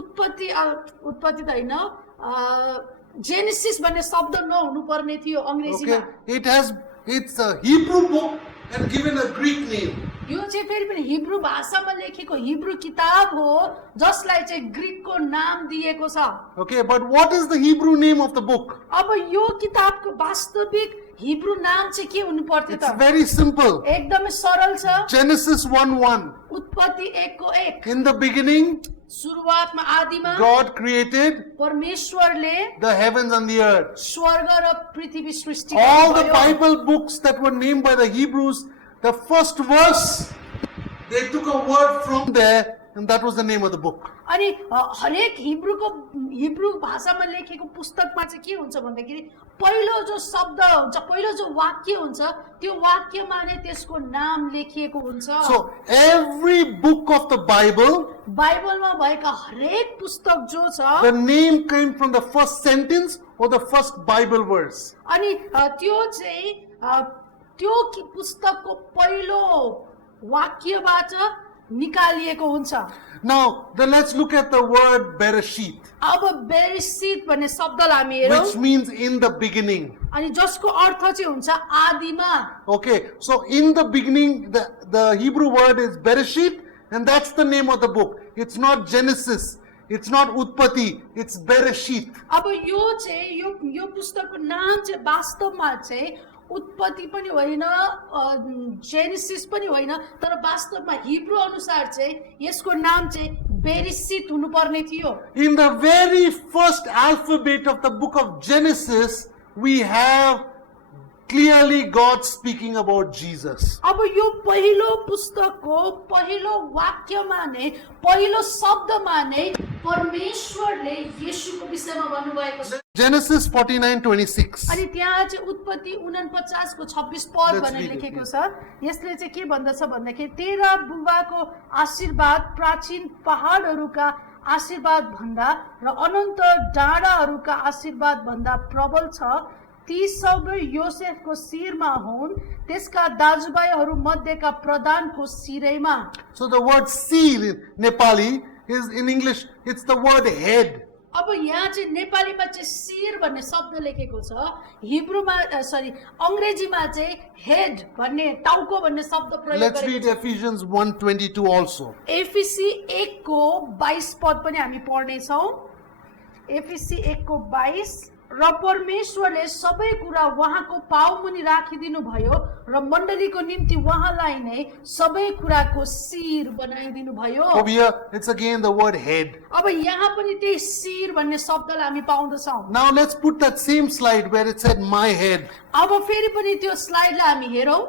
उत्पत्ति उत्पत्ति त हैन जेनेसिस भन्ने शब्द नहुनु पर्ने थियो अंग्रेजीमा Okay, it's a Hebrew book and given a Greek name. यो चाहिँ फेरि पनि हिब्रू भाषामा लेखेको हिब्रू किताब हो जसलाई चाहिँ ग्रीकको नाम दिएको छ Okay, but what is the Hebrew name of the book? अब यो किताबको वास्तविक हिब्रू नाम चाहिँ के हुनु पर्थ्यो It's त very simple. एकदमै सरल छ Genesis 1:1. उत्पत्ति 1:1 In the beginning, सुरुवातमा आदिमा God created परमेश्वरले the heavens and the earth. स्वर्ग र पृथ्वी सृष्टि All the गर्नुभयो Bible books that were named by the Hebrews, the first verse, they took a word from there, and that was the name of the book. अनि हरेक Hebrew भाषामा लेखेको पुस्तकमा चाहिँ के हुन्छ भन्दाखेरि पहिलो जो शब्द हुन्छ पहिलो जो वाक्य हुन्छ त्यो वाक्यमा नै त्यसको नाम लेखिएको हुन्छ So every book of the Bible, बाइबलमा भएका हरेक पुस्तक जो छ the name came from the first sentence or the first Bible verse. अनि त्यो चाहिँ त्यो पुस्तकको पहिलो वाक्यबाट निकालिएको हुन्छ Now, then let's look at the word Bereshit, अब बेरिसित भन्ने शब्दलाई हामी हेरौँ which means in the beginning. अनि जसको अर्थ चाहिँ हुन्छ आदिमा Okay, so in the beginning, the Hebrew word is Bereshit, and that's the name of the book. It's not Genesis, it's not Utpatti, it's Bereshit. अब यो चाहिँ यो पुस्तकको नाम चाहिँ वास्तवमा चाहिँ उत्पत्ति पनि होइन जेनेसिस पनि होइन तर वास्तवमा हिब्रू अनुसार चाहिँ यसको नाम चाहिँ बेरिसित हुनुपर्ने थियो In the very first alphabet of the book of Genesis, we have clearly God speaking about Jesus. अब यो पहिलो पुस्तकको पहिलो वाक्यमा नै पहिलो शब्दमा नै परमेश्वरले येशूको विषयमा भन्नुभएको छ Genesis 49:26. अनि त्यहाँ चाहिँ उत्पत्ति 49 को 26 पद Let's भनेर read it, लेखेको छ यसले चाहिँ के भन्दछ भन्दाखेरि तेरा बुबाको आशीर्वाद प्राचीन पहाडहरूका आशीर्वाद भन्दा र अनन्त डाँडाहरूका आशीर्वाद भन्दा प्रबल छ ती सबै योसेफको शिरमा हुन् त्यसका दाजुभाइहरू मध्येका प्रधानको शिरैमा So the word seal in Nepali is in English, it's the word head. अब यहाँ चाहिँ नेपालीमा चाहिँ शिर भन्ने शब्द लेखेको छ हिब्रूमा अंग्रेजीमा चाहिँ हेड भन्ने टाउको भन्ने शब्द प्रयोग Let's गरेको read छ Ephesians 1:22 also. एफिसी 1 को 22 पद पनि हामी पढ्ने छौं एफिसी 1 को 22 र परमेश्वरले सबै कुरा उहाँको पाउमुनि राखिदिनु भयो र मण्डलीको निम्ति उहाँलाई नै सबै कुराको शिर बनाइदिनु भयो Over here, it's again the word head. अब यहाँ पनि त्यही शिर भन्ने शब्दलाई हामी पाउँदछौं Now let's put that same slide where it said my head. अब फेरि पनि त्यो स्लाइडलाई हामी हेरौं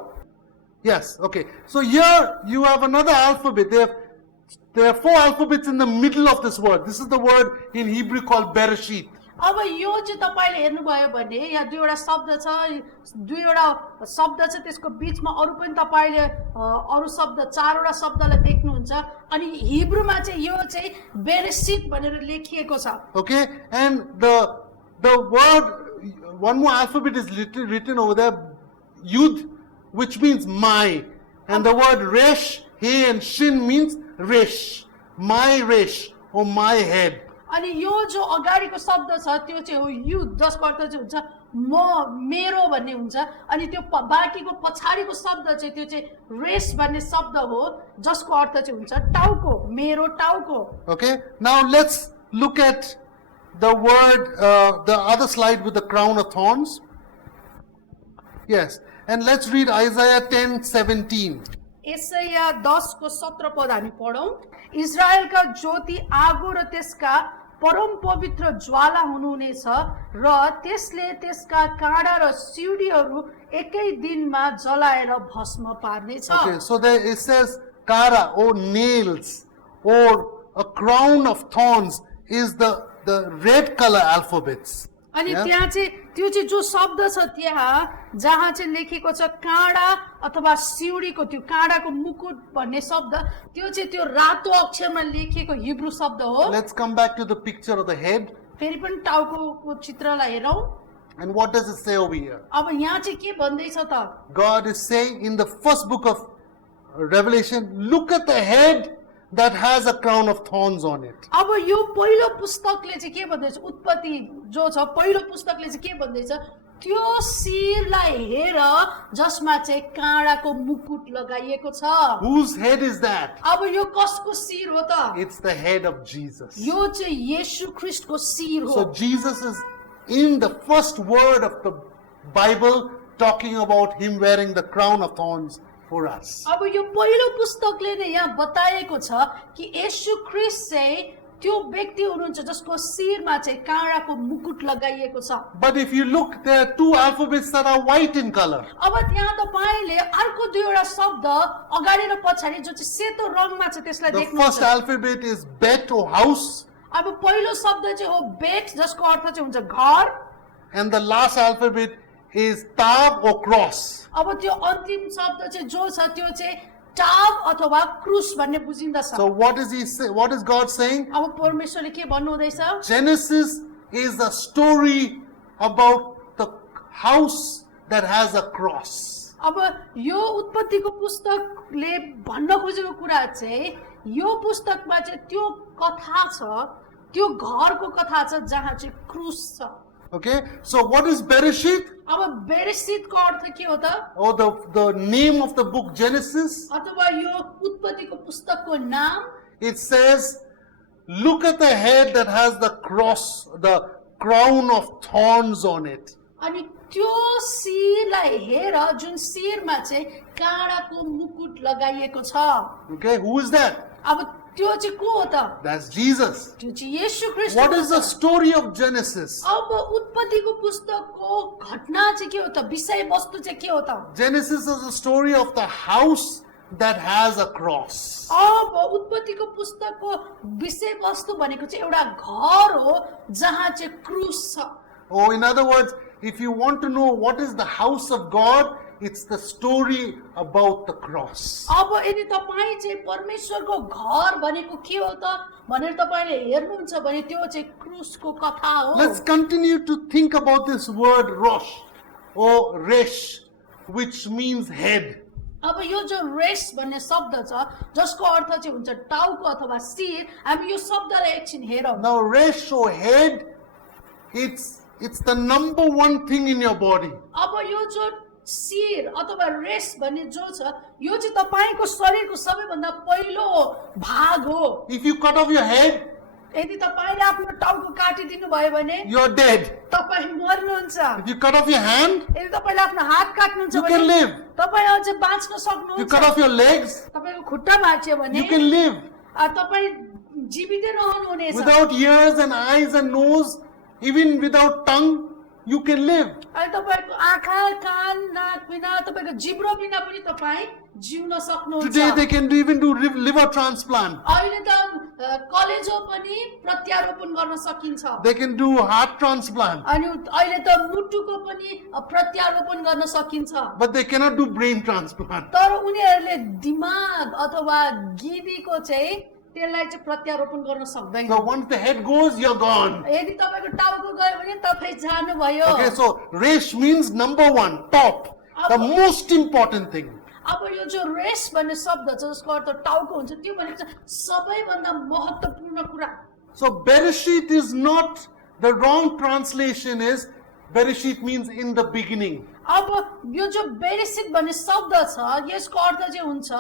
Yes, okay. So here you have another alphabet. There are 4 alphabets in the middle of this word. This is the word in Hebrew called Bereshit. अब यो चाहिँ तपाईले हेर्नुभयो भने यहाँ दुईवटा शब्द छ त्यसको बीचमा अरु पनि तपाईले अरु शब्द चारवटा शब्दलाई देख्नुहुन्छ अनि हिब्रूमा चाहिँ यो चाहिँ बेरेसित भनेर लेखिएको छ Okay, and the word, one more alphabet is written over there, Yud, which means my, and the word Resh, He and Shin means Resh, my Resh or my head. अनि यो जो अगाडिको शब्द छ त्यो चाहिँ हो युथ जसको अर्थ चाहिँ हुन्छ म मेरो भन्ने हुन्छ अनि त्यो बाँकीको पछाडीको शब्द चाहिँ त्यो चाहिँ रेस भन्ने शब्द हो जसको अर्थ चाहिँ हुन्छ टाउको मेरो टाउको Okay, now let's look at the word, the other slide with the crown of thorns. Yes, and let's read Isaiah 10:17. यसैया 10 को 17 पद हामी पढौं इजरायलका ज्योति आगो र त्यसका परम पवित्र ज्वाला हुनुहुनेछ र त्यसले त्यसका काँडा र सिउडीहरू एकै दिनमा जलाएर भस्म पार्नेछ Okay, so there it says kara or nails or a crown of thorns is the red color alphabets. अनि त्यहाँ चाहिँ त्यो चाहिँ जो शब्द छ त्यहाँ जहाँ चाहिँ लेखेको छ काँडा अथवा सिउडीको त्यो काँडाको मुकुट भन्ने शब्द त्यो चाहिँ त्यो रातो अक्षरमा लेखेको हिब्रू शब्द हो Let's come back to the picture of the head. फेरि पनि टाउको चित्रलाई हेरौं And what does it say over here? अब यहाँ चाहिँ के भन्दैछ त God is saying in the first book of Revelation, look at the head, that has a crown of thorns on it. अब यो पहिलो पुस्तकले चाहिँ के भन्दैछ, उत्पत्ति जो छ पहिलो पुस्तकले चाहिँ के भन्दैछ, त्यो शिरलाई हेर जसमा चाहिँ काँडाको मुकुट लगाइएको छ। Whose head is that? अब यो कसको शिर हो त? It's the head of Jesus. यो चाहिँ येशू ख्रीष्टको शिर हो। So Jesus is in the first word of the Bible talking about him wearing the crown of thorns for us. अब यो पहिलो पुस्तकले नै यहाँ बताएको छ कि येशू ख्रीष्ट चाहिँ त्यो व्यक्ति हुनुहुन्छ जसको शिरमा चाहिँ काँडाको मुकुट लगाइएको छ। But if you look, there are two alphabets that are white in color. अब त्यहाँ तपाईले अर्को दुईवटा शब्द अगाडि र पछाडि जो चाहिँ सेतो रङमा छ त्यसलाई The first देख्नुहुन्छ। alphabet is bet or house, अब पहिलो शब्द चाहिँ हो बेट जसको अर्थ चाहिँ हुन्छ घर, and the last alphabet is tav or cross. अब त्यो अन्तिम शब्द चाहिँ जो छ त्यो चाहिँ टाव अथवा क्रुस भन्ने बुझिन्दछ। So what is he say? What is God saying? अब परमेश्वरले के भन्नु हुँदैछ? Genesis is a story about the house that has a cross. अब यो उत्पत्तिको पुस्तकले भन्न खोजेको कुरा चाहिँ यो पुस्तकमा चाहिँ त्यो कथा छ, त्यो घरको कथा छ जहाँ चाहिँ क्रुस छ। Okay, so what is Bereshit? अब बेरेसितको अर्थ के हो त? Or the name of the book Genesis? अथवा यो उत्पत्तिको पुस्तकको नाम It says, look at the head that has the cross, the crown of thorns on it. अनि त्यो शिरलाई हेर जुन शिरमा चाहिँ काँडाको मुकुट लगाइएको छ। Okay, who is that? अब त्यो चाहिँ को हो त? That's Jesus. त्यो चाहिँ येशू ख्रीष्ट What हो is the त। story of Genesis? अब उत्पत्तिको पुस्तकको घटना चाहिँ के हो त? विषय वस्तु चाहिँ के हो त? Genesis is the story of the house that has a cross. अब उत्पत्तिको पुस्तकको विषय वस्तु भनेको चाहिँ एउटा घर हो जहाँ चाहिँ क्रुस छ। Or in other words, if you want to know what is the house of God, it's the story about the cross. अब यदि तपाईँ चाहिँ परमेश्वरको घर भनेको के हो त भनेर तपाईले हेर्नुहुन्छ भने त्यो चाहिँ क्रुसको कथा हो। Let's continue to think about this word Rosh or Resh, which means head. अब यो जो रेस भन्ने शब्द छ जसको अर्थ चाहिँ हुन्छ टाउको अथवा शिर, हामी यो शब्दलाई एकछिन हेरौँ। Now Resh or head, it's the number one thing in your body. अब यो जो शिर अथवा रेस भन्ने जो छ यो चाहिँ तपाईको शरीरको सबैभन्दा पहिलो भाग हो। If you cut off your head, यदि तपाईले आफ्नो टाउको काटिदिनु भयो भने you're dead. तपाई मर्नुहुन्छ। If you cut off your hand, यदि तपाईले आफ्नो हात काट्नुहुन्छ you can भने live. तपाई अझै बाँच्न If you सक्नुहुन्छ। cut off your legs, तपाईको खुट्टा भाँच्यो भने you can live. तपाई जीवितै रहनुहुनेछ। Without ears and eyes and nose, even without tongue, you can live. अनि तपाईको आँखा कान नाक बिना तपाईको जिब्रो बिना पनि तपाई जिउन सक्नुहुन्छ। Today they can even do liver transplant. अहिले त कलेजो पनि प्रत्यारोपण गर्न सकिन्छ। They can do heart transplant. अनि अहिले त मुटुको पनि प्रत्यारोपण गर्न सकिन्छ। But they cannot do brain transplant. तर उनीहरूले दिमाग अथवा गिदीको चाहिँ त्यसलाई चाहिँ प्रत्यारोपण गर्न सक्दैन। So once the head goes, you're gone. यदि तपाईको टाउको गयो भने तपाई जानुभयो। Okay, so Resh means number one, top, the most important thing. अब यो जो रेस भन्ने शब्द छ जसको अर्थ टाउको हुन्छ त्यो भनेको चाहिँ सबैभन्दा महत्त्वपूर्ण कुरा। So Bereshit is not, the wrong translation is, Bereshit means in the beginning. अब यो जो बेरेसित भन्ने शब्द छ यसको अर्थ चाहिँ हुन्छ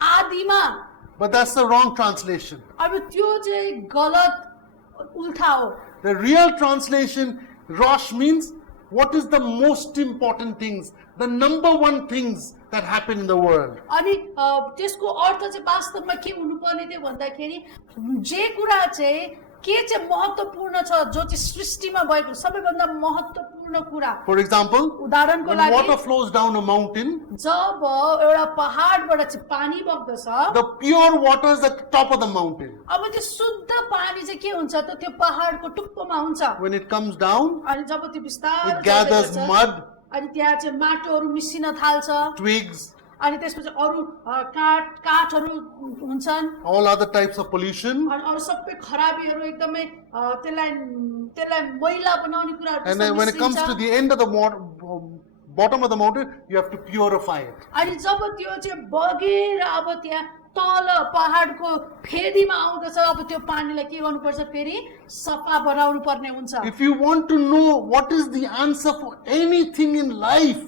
आदिमा। But that's the wrong translation. अब त्यो चाहिँ गलत उल्टा हो। The real translation, Rosh, means what is the most important things, the number one things that happen in the world. अनि त्यसको अर्थ चाहिँ वास्तवमा के हुनुपर्ने थियो भन्दाखेरि जे कुरा चाहिँ के चाहिँ महत्त्वपूर्ण छ जो चाहिँ सृष्टिमा भएको सबैभन्दा महत्त्वपूर्ण कुरा। For example, उदाहरणको when लागि water flows down a mountain, जब एउटा पहाडबाट चाहिँ पानी बग्दछ the pure water is at the top of the mountain. अब त्यो शुद्ध पानी चाहिँ के हुन्छ त त्यो पहाडको टुप्पोमा हुन्छ। When it comes down, अनि जब त्यो बिस्तारै it gathers चढ्दै गर्छ, mud, अनि त्यहाँ चाहिँ माटोहरू मिसिन थाल्छ, twigs, अनि त्यसपछि अरू काठहरू हुन्छन्, all other types of pollution. अनि अरू सबै खराबीहरू एकदमै त्यसलाई मैला बनाउने कुराहरू And then when it comes to मिसिन्छ। the end of the bottom of the mountain, you have to purify it. अनि जब त्यो चाहिँ बगेर अब त्यहाँ तल पहाडको फेदीमा आउँदछ, अब त्यो पानीलाई के गर्नुपर्छ, फेरि सफा बनाउनु पर्ने हुन्छ। If you want to know what is the answer for anything in life,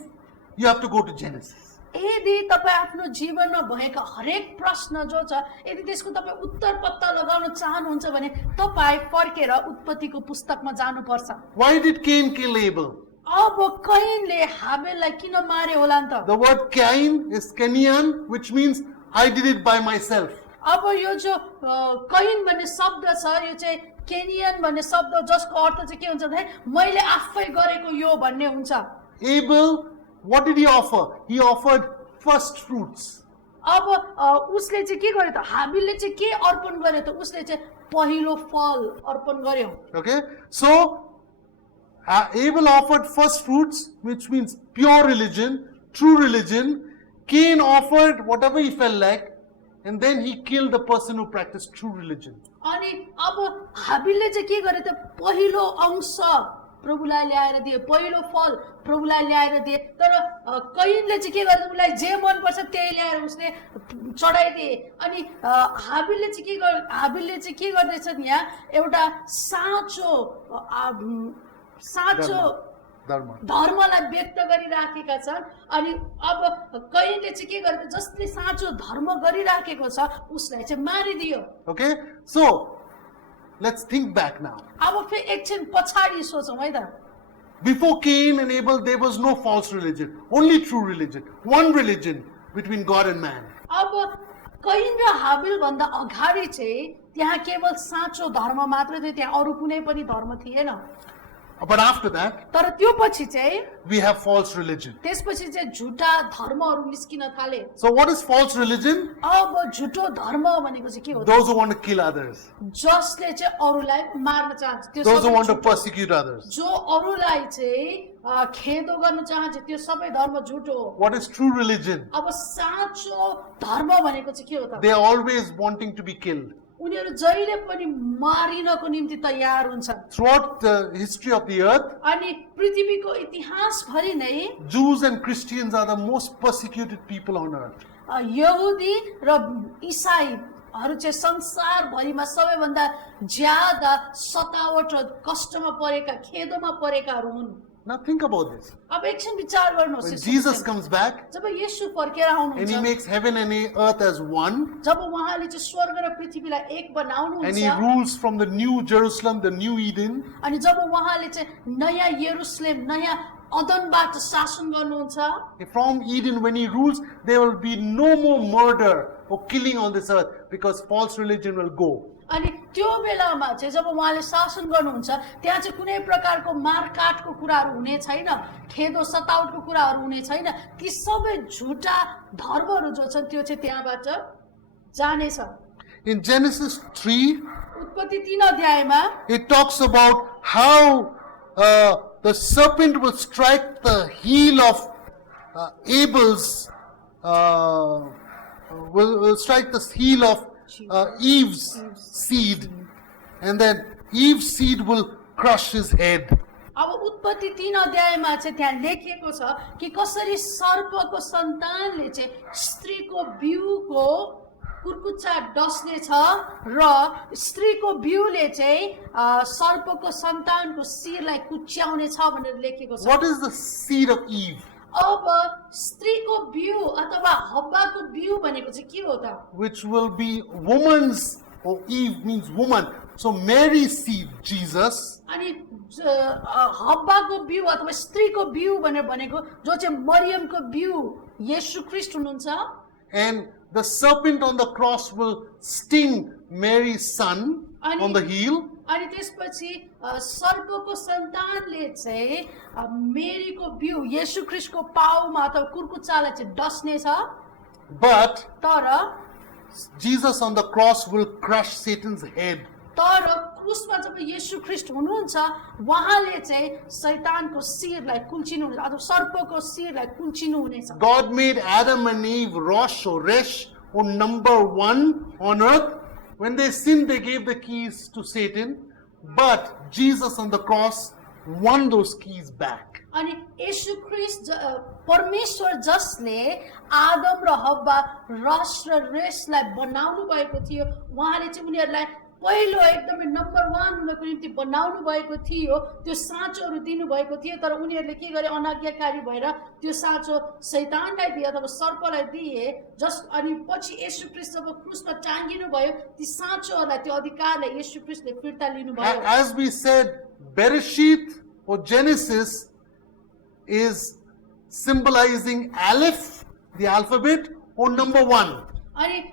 you have to go to Genesis. यदि तपाईँ आफ्नो जीवनमा भएका हरेक प्रश्न जो छ, यदि त्यसको तपाईँ उत्तर पत्ता लगाउन चाहनुहुन्छ भने तपाईँ फर्केर उत्पत्तिको पुस्तकमा जानुपर्छ। Why did Cain kill Abel? अब कैनले हाबेललाई किन मारे होला नि त? The word Cain is Canaan, which means I did it by myself. अब यो जो कैन भन्ने शब्द छ, यो चाहिँ केनियन भन्ने शब्द, जसको अर्थ चाहिँ के हुन्छ भने मैले आफै गरेको यो भन्ने हुन्छ। Abel, what did he offer? He offered first fruits. अब उसले चाहिँ के गर्यो त? हाबिलले चाहिँ के अर्पण गर्यो त? उसले चाहिँ पहिलो फल अर्पण गर्यो। Okay, so Abel offered first fruits, which means pure religion, true religion. Cain offered whatever he felt like, and then he killed the person who practiced true religion. अनि अब हाबिलले चाहिँ के गर्यो त? पहिलो अंश प्रभुलाई ल्याएर दिए, पहिलो फल प्रभुलाई ल्याएर दिए। तर कैनले चाहिँ के गर्यो? उसलाई जे मन पर्छ त्यही ल्याएर उसले चढाइदिए। अनि हाबिलले चाहिँ के गर्दैछ यहाँ? एउटा साँचो धर्मलाई व्यक्त गरिराखेका छन्। अनि अब कैनले चाहिँ के गर्यो? जसले साँचो धर्म गरिराखेको छ उसलाई चाहिँ मारिदियो। Okay, so let's think back now. अब फेरि एकछिन पछाडि सोचौँ है त। Before Cain and Abel, there was no false religion, only true religion, one religion between God and man. अब कैन र हाबिल भन्दा अगाडि चाहिँ त्यहाँ केवल साँचो धर्म मात्र थियो, त्यहाँ अरू कुनै पनि धर्म थिएन। But after that, तर त्यो पछि चाहिँ we have false religion. त्यसपछि चाहिँ झुटा धर्महरू निस्किन थाले। So what is false religion? अब झुटो धर्म भनेको चाहिँ के हो? Those who want to kill others, जसले चाहिँ अरूलाई मार्न चाहन्छ, त्यो those who सबै want to झुटो। persecute others. जो अरूलाई चाहिँ खेदो गर्न चाहन्छ त्यो सबै धर्म झुटो हो। What is true religion? अब साँचो धर्म भनेको चाहिँ के हो त? They are always wanting to be killed. उनीहरू जहिले पनि मारिनको निम्ति तयार हुन्छन्। Throughout the history of the earth, अनि पृथ्वीको इतिहास भरि नै Jews and Christians are the most persecuted people on earth. यहुदी र इसाईहरू चाहिँ संसारभरिमा सबैभन्दा ज्यादा सतावट र कष्टमा परेका, खेदोमा परेकाहरू हुन्। Now think about this. अब एकछिन विचार गर्नुहोस्। When यस Jesus विषयमा। comes back जब येशू फर्केर and he आउनुहुन्छ, makes heaven and earth as one, जब उहाँले चाहिँ स्वर्ग र पृथ्वीलाई एक and he बनाउनुहुन्छ, rules from the new Jerusalem, the new Eden, अनि जब उहाँले चाहिँ नयाँ यरुसलेम, नयाँ अदनबाट शासन गर्नुहुन्छ, from Eden, when he rules, there will be no more murder or killing on this earth because false religion will go. अनि त्यो बेलामा चाहिँ जब उहाँले शासन गर्नुहुन्छ त्यहाँ चाहिँ कुनै प्रकारको मारकाटको कुराहरू हुने छैन, खेदो सतावटको कुराहरू हुने छैन। ती सबै झुटा धर्महरू जो छन् त्यो चाहिँ त्यहाँबाट जानेछ। In Genesis 3, उत्पत्ति 3 अध्यायमा it talks about how the serpent will strike the heel of Abel's, will strike the heel of Eve's seed, and then Eve's seed will crush his head. अब उत्पत्ति 3 अध्यायमा चाहिँ त्यहाँ लेखिएको छ कि कसरी सर्पको सन्तानले चाहिँ स्त्रीको बिउको कुर्कुच्चा डस्नेछ र स्त्रीको बिउले चाहिँ सर्पको सन्तानको शिरलाई कुच्याउने छ भनेर लेखेको छ। What is the seed of Eve? अब स्त्रीको बिउ अथवा हब्बाको बिउ भनेको चाहिँ के हो त? Which will be woman's, or Eve means woman. So Mary's seed, Jesus, अनि हब्बाको बिउ अथवा स्त्रीको बिउ भनेको जो चाहिँ मरियमको बिउ येशू ख्रीष्ट हुनुहुन्छ। and the serpent on the cross will sting Mary's son on the heel. अनि त्यसपछि सर्पको सन्तानले चाहिँ मेरीको बिउ येशू ख्रीष्टको पाउमा अथवा कुर्कुच्चालाई चाहिँ डस्नेछ। But तर Jesus on the cross will crush Satan's head. तर क्रुसमा जब येशू ख्रीष्ट हुनुहुन्छ उहाँले चाहिँ शैतानको शिरलाई कुल्चिनु हुनेछ अथवा सर्पको शिरलाई कुल्चिनु हुनेछ। God made Adam and Eve Rosh or Resh or number 1 on earth. When they sinned, they gave the keys to Satan. But Jesus on the cross won those keys back. अनि येशू ख्रीष्ट परमेश्वर जसले आदम र हव्वा रस र रेसलाई बनाउनु भएको थियो, उहाँले चाहिँ उनीहरूलाई पहिलो एकदमै नम्बर 1 हुनको निम्ति बनाउनु भएको थियो, त्यो साँचोहरू दिनुभएको थियो। तर उनीहरूले के गरे, अनाज्ञाकारी भएर त्यो साँचो शैतानलाई दिए अथवा सर्पलाई दिए। अनि पछि येशू ख्रीष्ट जब क्रुसमा टाँगिनु भयो, ती साँचोहरूलाई, त्यो अधिकारलाई येशू ख्रीष्टले फिर्ता लिनुभयो। As we said, Bereshit or Genesis is symbolizing Aleph, the alphabet, or number 1. अनि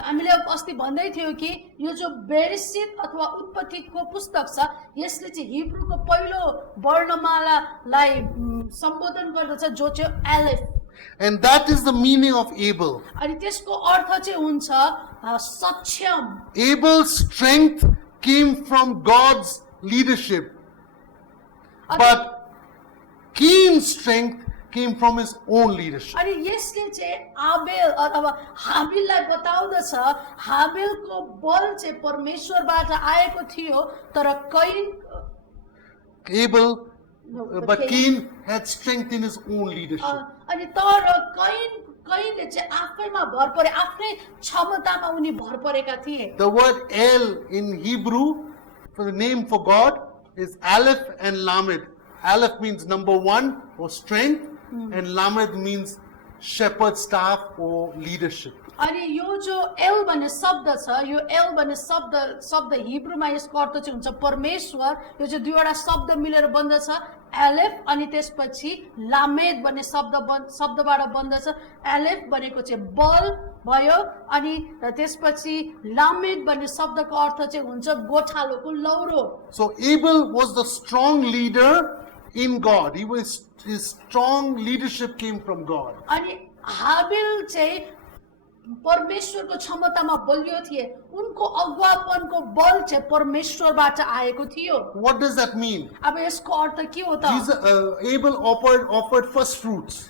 हामीले अस्ति भन्दै थियौ कि यो जो बेरेसित अथवा उत्पत्तिको पुस्तक छ, यसले चाहिँ हिब्रूको पहिलो वर्णमालालाई सम्बोधन गर्दछ, जो चाहिँ एलेफ। And that is the meaning of Abel. अनि त्यसको अर्थ चाहिँ हुन्छ सक्षम। Abel's strength came from God's leadership, but Cain's strength came from his own leadership. अनि यसले चाहिँ आबेल अथवा हाबिललाई बताउँदछ, हाबिलको बल चाहिँ परमेश्वरबाट आएको थियो, तर But Cain had strength in his own leadership. अनि तर कैनले चाहिँ आफैमा भर परे, आफ्नै क्षमतामा उनी भर परेका थिए। The word El in Hebrew for the name for God is Aleph and Lamed. Aleph means number 1 or strength, and Lamed means shepherd staff or leadership. अनि यो जो एल भन्ने शब्द छ, यो एल भन्ने शब्द हिब्रूमा यसको अर्थ चाहिँ हुन्छ परमेश्वर। यो चाहिँ दुईवटा शब्द मिलेर बन्दछ, एलेफ अनि त्यसपछि लामेद भन्ने शब्दबाट बन्दछ। एलेफ भनेको चाहिँ बल भयो, अनि त्यसपछि लामेद भन्ने शब्दको अर्थ चाहिँ हुन्छ गोठालोको लौरो। So Abel was the strong leader in God. His strong leadership came from God. अनि हाबिल चाहिँ परमेश्वरको क्षमतामा बलियो थिए, उनको अगुवापनको बल चाहिँ परमेश्वरबाट आएको थियो। What does that mean? अब यसको अर्थ के हो त? Abel offered first fruits.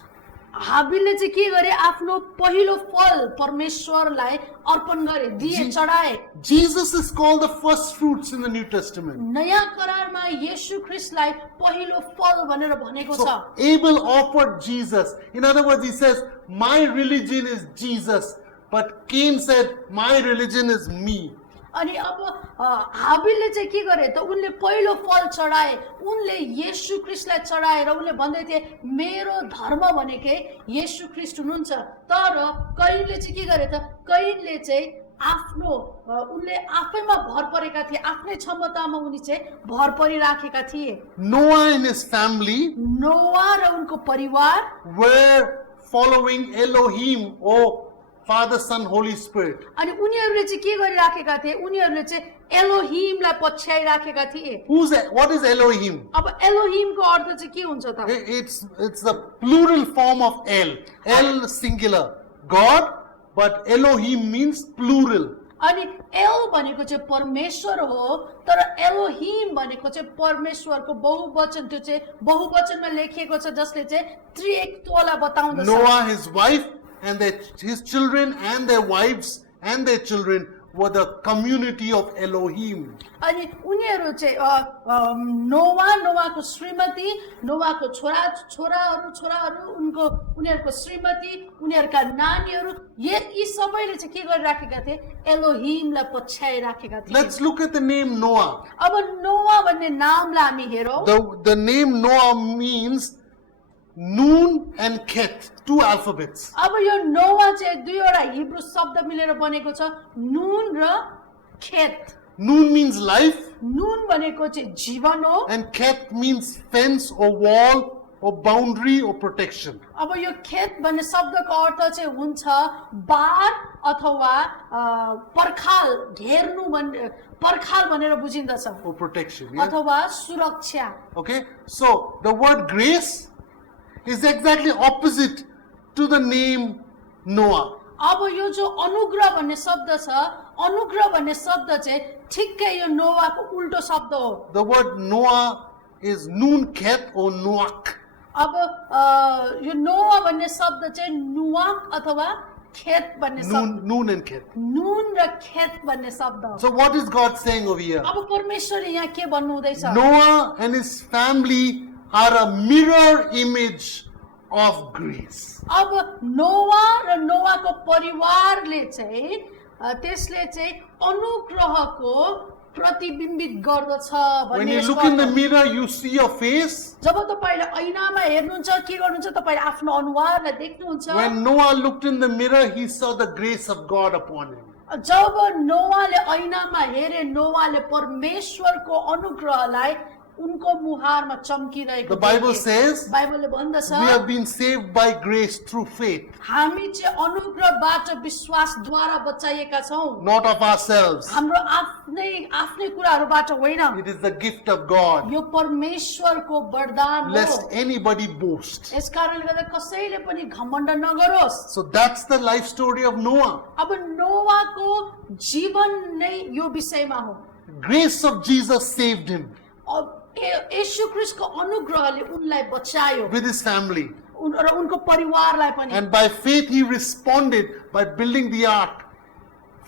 हाबिलले चाहिँ के गरे, आफ्नो पहिलो फल परमेश्वरलाई अर्पण गरे, दिए, चढाए। Jesus is called the first fruits in the New Testament. नयाँ करारमा येशू ख्रीष्टलाई पहिलो फल भनेर भनेको छ। So Abel offered Jesus. In other words, he says, my religion is Jesus. But Cain said, my religion is me. अनि अब हाबिलले चाहिँ के गरे त, उनले पहिलो फल चढाए, उनले येशू ख्रीष्टलाई चढाएर उनले भन्दै थिए मेरो धर्म भनेकै येशू ख्रीष्ट हुनुहुन्छ। तर कैनले चाहिँ के गरे त, कैनले चाहिँ आफ्नो उनले आफैमा भर परेका थिए, आफ्नै क्षमतामा उनी चाहिँ भर परिराखेका थिए। Noah and his family नोआ र उनको परिवार were following Elohim or Father, Son, Holy Spirit. अनि उनीहरूले चाहिँ के गरिराखेका थिए, उनीहरूले चाहिँ एलोहिमलाई पछ्याइराखेका थिए। What is Elohim? अब एलोहिमको अर्थ चाहिँ के हुन्छ त? It's the plural form of El singular, God, but Elohim means plural. अनि एल भनेको चाहिँ परमेश्वर हो, तर एलोहिम भनेको चाहिँ परमेश्वरको बहुवचन, त्यो चाहिँ बहुवचनमा लेखिएको छ, जसले चाहिँ त्रिएकत्वलाई बताउँदछ। Noah, his wife, and his children and their wives and their children were the community of Elohim. अनि उनीहरू चाहिँ नोवाको श्रीमती, नोवाको छोराहरू, उनीहरूको श्रीमती, उनीहरूका नानीहरू, यी सबैले चाहिँ के गरिराखेका थिए, एलोहिमलाई पछ्याइराखेका थिए। Let's look at the name Noah. अब नोवा भन्ने नामलाई हामी हेरौँ। The name Noah means Nun and Ket, 2 alphabets. अब यो नोवा चाहिँ दुईवटा हिब्रू शब्द मिलेर बनेको छ, नुन र खेत। Nun means life, नुन भनेको चाहिँ जीवन हो, and Ket means fence or wall or boundary or protection. अब यो खेत भन्ने शब्दको अर्थ चाहिँ हुन्छ बार अथवा पर्खाल, घेर्नु पर्खाल भनेर बुझिन्दछ, Or protection. Yeah? अथवा सुरक्षा। Okay, so the word grace is exactly opposite to the name Noah. अब यो जो अनुग्रह भन्ने शब्द छ, अनुग्रह भन्ने शब्द चाहिँ ठिक्कै यो नोवाको उल्टो शब्द हो। The word Noah is Nun Ket or Noach. अब यो नोवा भन्ने शब्द चाहिँ नुवाक अथवा खेत भन्ने शब्द Noon and Khet. नुन र खेत भन्ने शब्द हो। So what is God saying over here? अब परमेश्वरले यहाँ के भन्नु हुँदैछ? Noah and his family are a mirror image of grace. अब नोवा र नोवाको परिवारले चाहिँ त्यसले चाहिँ अनुग्रहको प्रतिबिम्बित गर्दछ When भन्ने you यसको look in the earth. mirror, you see your face. जब तपाईले ऐनामा हेर्नुहुन्छ के गर्नुहुन्छ तपाईले आफ्नो अनुहारलाई देख्नुहुन्छ। When Noah looked in the mirror, he saw the grace of God upon him. जब नोवाले ऐनामा हेरे नोवाले परमेश्वरको अनुग्रहलाई उनको मुहारमा चम्किरहेको The Bible देखे। says बाइबलले भन्दछ we have been saved by grace through faith, हामी चाहिँ अनुग्रहबाट विश्वासद्वारा बचाइएका छौं। not of ourselves. हाम्रो आफ्नै कुराहरूबाट होइन, It is the gift of God, यो परमेश्वरको वरदान lest हो। anybody boast. यस कारणले गर्दा कसैले पनि घमण्ड नगरोस्। So that's the life story of Noah. अब नोवाको जीवन नै यो विषयमा हो। Grace of Jesus saved him अब येशू ख्रीष्टको अनुग्रहले उनलाई बचायो with his family. र उनको परिवारलाई पनि। And by faith he responded by building the ark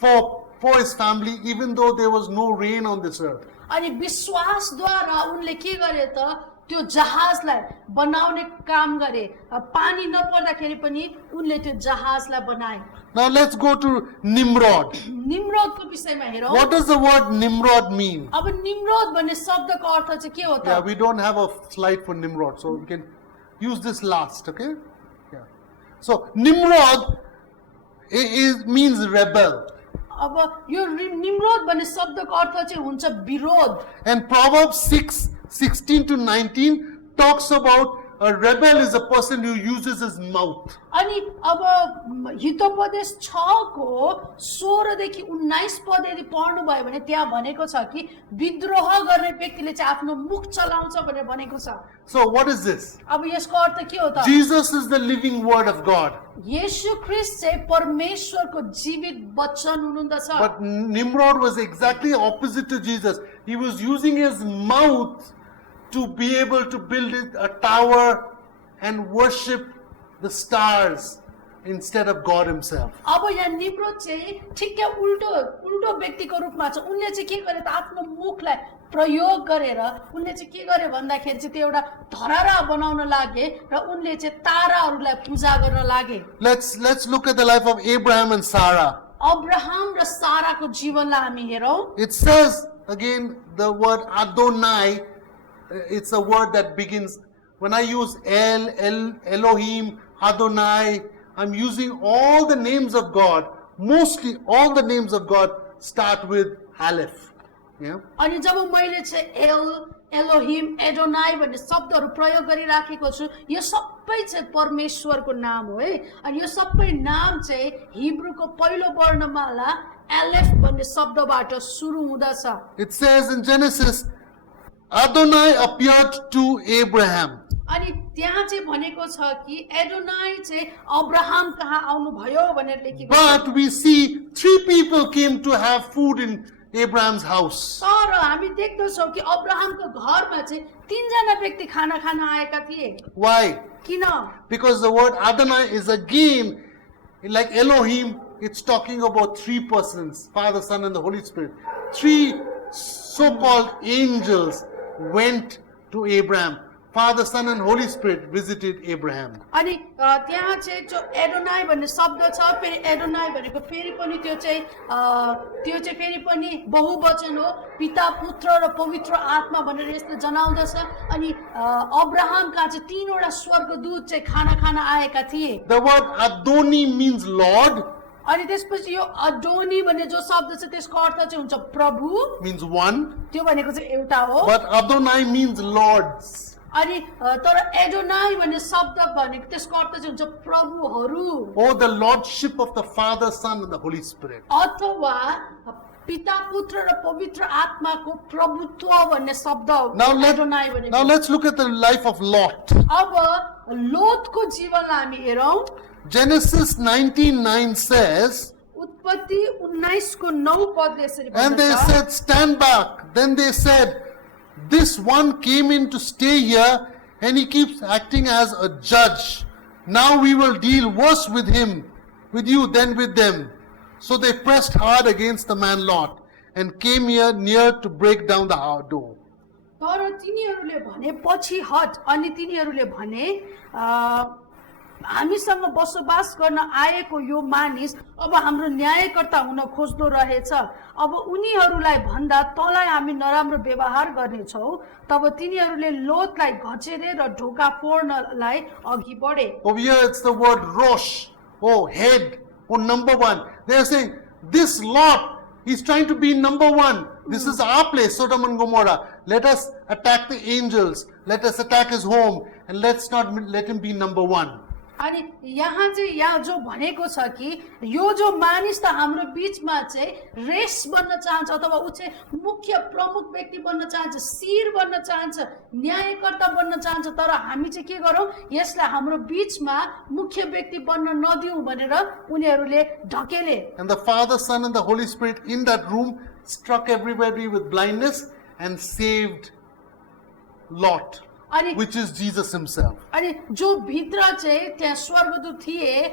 for his family, even though there was no rain on this earth. अनि विश्वासद्वारा उनले के गरे त त्यो जहाजलाई बनाउने काम गरे। पानी नपर्दाखेरि पनि उनले त्यो जहाजलाई बनाए। Now let's go to Nimrod. निम्रोदको विषयमा हेरौँ। What does the word Nimrod mean? अब निम्रोद भन्ने शब्दको अर्थ चाहिँ के हो Yeah, त? we don't have a slide for Nimrod, so we can use this last, okay? Yeah. So Nimrod means rebel. अब यो निम्रोद भन्ने शब्दको अर्थ चाहिँ हुन्छ विरोध। And Proverbs 6:16 to 19 talks about a rebel is a person who uses his mouth. अनि अब हितोपदेश 6 को 16 देखि 19 पद यदि पढ्नु भयो भने त्यहाँ भनेको छ कि विद्रोह गर्ने व्यक्तिले चाहिँ आफ्नो मुख चलाउँछ भनेर भनेको छ। So what is this? अब यसको अर्थ के हो त? Jesus is the living word of God. येशू ख्रीष्ट चाहिँ परमेश्वरको जीवित वचन हुनुहुँदछ। But Nimrod was exactly opposite to Jesus. He was using his mouth to be able to build a tower and worship the stars instead of God himself. अब यहाँ Nimrod चाहिँ ठिक्कै उल्टो व्यक्तिको रूपमा छ। उनले चाहिँ के गरे त आफ्नो मुखलाई प्रयोग गरेर उनले चाहिँ के गरे भन्दाखेरि चाहिँ त्यो एउटा धरारा बनाउन लागे र उनले चाहिँ ताराहरूलाई पूजा गर्न लागे। Let's look at the life of Abraham and Sarah. Abraham र साराको जीवनलाई हामी हेरौँ। It says again the word Adonai. It's a word that begins. When I use Elohim, Adonai, I'm using all the names of God. Mostly all the names of God start with Aleph. Yeah. अनि जब मैले चाहिँ Elohim Adonai भन्ने शब्दहरू प्रयोग गरिराखेको छु यो सबै चाहिँ परमेश्वरको नाम हो है। अनि यो सबै नाम चाहिँ हिब्रूको पहिलो वर्णमाला एलेफ भन्ने शब्दबाट सुरु हुँदछ। It says in Genesis, Adonai appeared to Abraham. अनि त्यहाँ चाहिँ भनेको छ कि एडोनाई चाहिँ अब्राहम कहाँ आउनुभयो भनेर लेखेको छ। But we see 3 people came to have food in Abraham's house. तर हामी देख्दछौँ कि अब्राहमको घरमा चाहिँ 3 जना व्यक्ति खाना खान आएका थिए। Why? किन? Because the word Adonai is again, like Elohim, it's talking about 3 persons, Father, Son, and the Holy Spirit. 3 so-called angels went to Abraham. Father, Son, and Holy Spirit visited Abraham. अनि त्यहाँ चाहिँ जो Adonai भन्ने शब्द छ फेरि Adonai भनेको फेरि पनि त्यो चाहिँ फेरि पनि बहुवचन हो। पिता पुत्र र पवित्र आत्मा भनेर यसले जनाउँदछ। अनि अब्राहमका चाहिँ 3 वटा स्वर्गदूत चाहिँ खाना खान आएका थिए। The word Adoni means Lord, अनि त्यसपछि यो अडोनी भन्ने जो शब्द छ त्यसको अर्थ चाहिँ हुन्छ प्रभु, means one, त्यो भनेको चाहिँ एउटा हो। but Adonai means lords. अनि तर एडोनाई भन्ने शब्द भनेको त्यसको अर्थ चाहिँ हुन्छ प्रभुहरू Or the lordship of the Father, Son, and the Holy Spirit. अथवा पिता पुत्र र पवित्र आत्माको प्रभुत्व भन्ने शब्द हो एडोनाई भनेको। Now let's look at the life of Lot. अब लोतको जीवनलाई हामी हेरौँ। Genesis 19:9 says, उत्पत्ति 19 को 9 पदले यसरी and they भन्दछ। said, stand back. Then they said, this one came in to stay here and he keeps acting as a judge. Now we will deal worse with him with you than with them. So they pressed hard against the man Lot and came near to break down the door. तर तिनीहरूले भने पछि hot, अनि तिनीहरूले भने हामीसँग बसोबास गर्न आएको यो मानिस अब हाम्रो न्यायकर्ता हुन खोज्दो रहेछ। अब उनीहरूलाई भन्दा तँलाई हामी नराम्रो व्यवहार गर्नेछौँ। तब तिनीहरूले लोतलाई घचेरे र ढोका फोड्नलाई अघि बढे। Over here it's the word Rosh, oh head, oh number one. They are saying, this Lot, he's trying to be number one. This is our place, Sodom and Gomorrah. Let us attack the angels. Let us attack his home. And let's not let him be number one. अनि यहाँ चाहिँ यहाँ जो भनेको छ कि यो जो मानिस त हाम्रो बीचमा चाहिँ रेस बन्न चाहन्छ अथवा उ चाहिँ मुख्य प्रमुख व्यक्ति बन्न चाहन्छ, शिर बन्न चाहन्छ, न्यायकर्ता बन्न चाहन्छ, तर हामी चाहिँ के गरौँ, यसलाई हाम्रो बीचमा मुख्य व्यक्ति बन्न नदिउँ भनेर उनीहरूले ढकेले। And the Father, Son and the Holy Spirit in that room struck everybody with blindness and saved Lot, अनि which is Jesus himself. अनि जो भित्र चाहिँ त्यहाँ स्वर्गदूत थिए,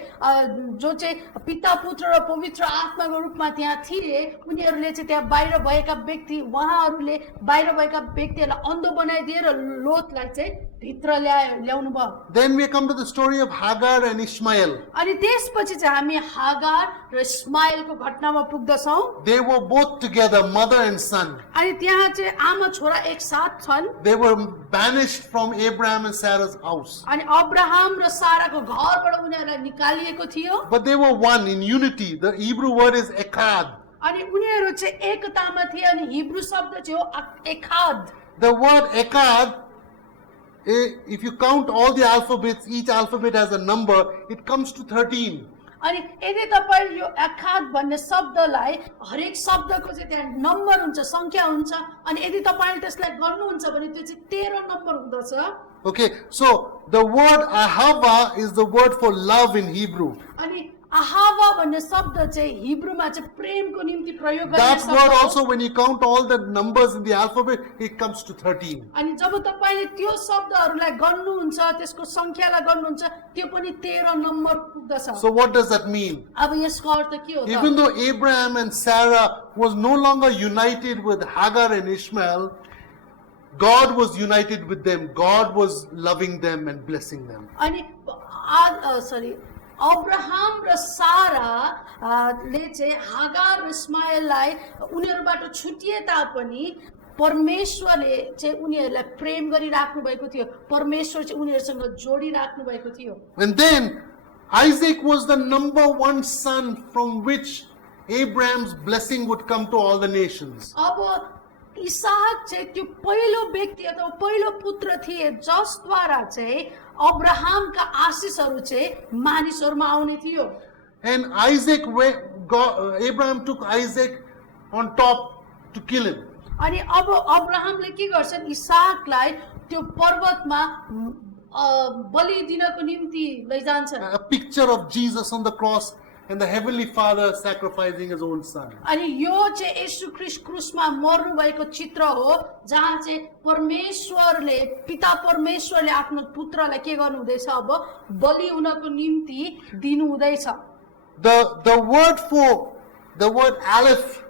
जो चाहिँ पिता पुत्र र पवित्र आत्माको रूपमा त्यहाँ थिए, उनीहरूले चाहिँ त्यहाँ बाहिर भएका व्यक्ति, उहाँहरूले बाहिर भएका व्यक्तिहरूलाई अन्धो बनाइदिए र लोतलाई चाहिँ भित्र ल्याउनु भयो। Then we come to the story of Hagar and Ishmael. अनि त्यसपछि चाहिँ हामी हागार र इस्माइलको घटनामा पुग्दछौँ। They were both together, mother and son. अनि त्यहाँ चाहिँ आमा छोरा एक साथ छन्। They were banished from Abraham and Sarah's house. अनि अब्राहम र साराको घरबाट उनीहरूलाई निकालिएको थियो। But they were one in unity. The Hebrew word is echad. अनि उनीहरू चाहिँ एकतामा थिए, अनि हिब्रू शब्द चाहिँ हो एखाद। The word echad, if you count all the alphabets, each alphabet has a number, it comes to 13. अनि यदि तपाईले यो एखाद भन्ने शब्दलाई हरेक शब्दको चाहिँ त्यहाँ नम्बर हुन्छ, संख्या हुन्छ, अनि यदि तपाईले त्यसलाई गर्नुहुन्छ भने त्यो चाहिँ 13 नम्बर हुँदछ। Okay, so the word ahava is the word for love in Hebrew. अनि आहावा भन्ने शब्द चाहिँ हिब्रूमा चाहिँ प्रेमको निम्ति प्रयोग गरिने That शब्द word हो। also, when you count all the numbers in the alphabet, it comes to 13. अनि जब तपाईले त्यो शब्दहरूलाई गर्नुहुन्छ, त्यसको संख्यालाई गर्नुहुन्छ, त्यो पनि 13 नम्बर पुग्दछ। So what does that mean? अब यसको अर्थ के हो त? Even though Abraham and Sarah was no longer united with Hagar and Ishmael, God was united with them. God was loving them and blessing them. अनि Abraham र साराले चाहिँ Hagar र इस्माइललाई उनीहरूबाट छुटिए तापनि परमेश्वरले चाहिँ उनीहरूलाई प्रेम गरिराख्नु भएको थियो, परमेश्वर चाहिँ उनीहरूसँग जोडिराख्नु भएको थियो। And then Isaac was the number one son from which Abraham's blessing would come to all the nations. अब इसाक चाहिँ त्यो पहिलो व्यक्ति अथवा पहिलो पुत्र थिए जसद्वारा चाहिँ अब्राहमका आशीषहरू चाहिँ मानिसहरूमा आउने थियो। And Abraham took Isaac on top to kill him. अनि अब अब्राहमले के गर्छन्, इसाकलाई त्यो पर्वतमा बलि दिनको निम्ति लैजान्छन्। A picture of Jesus on the cross and the Heavenly Father sacrificing his own son. अनि यो चाहिँ येशू ख्रीष्ट क्रुसमा मर्नु भएको चित्र हो, जहाँ चाहिँ परमेश्वरले पिता परमेश्वरले आफ्नो पुत्रलाई के गर्नु हुँदैछ, अब बलि हुनको निम्ति दिनु हुँदैछ। The word Aleph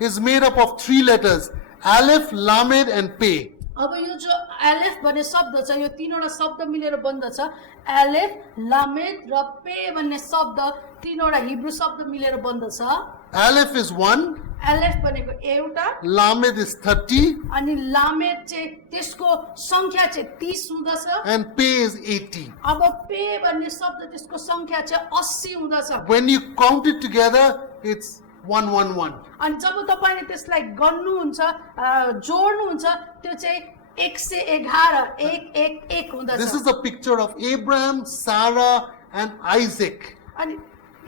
is made up of 3 letters: Aleph, Lamed and Pe. अब यो जो एलेफ भन्ने शब्द छ, यो 3वटा शब्द मिलेर बन्दछ। एलेफ, लामेद र पे भन्ने शब्द 3वटा हिब्रू शब्द मिलेर बन्दछ। Aleph is 1, एलेफ भनेको एउटा, Lamed is 30, अनि लामेद चाहिँ त्यसको संख्या चाहिँ 30 हुँदछ, and Pe is 80. अब पे भन्ने शब्द त्यसको संख्या चाहिँ 80 हुँदछ। When you count it together, it's 111. अनि जब तपाईले त्यसलाई गर्नुहुन्छ, जोड्नुहुन्छ, त्यो चाहिँ 111 111 हुँदछ। This is a picture of Abraham, Sarah and Isaac. अनि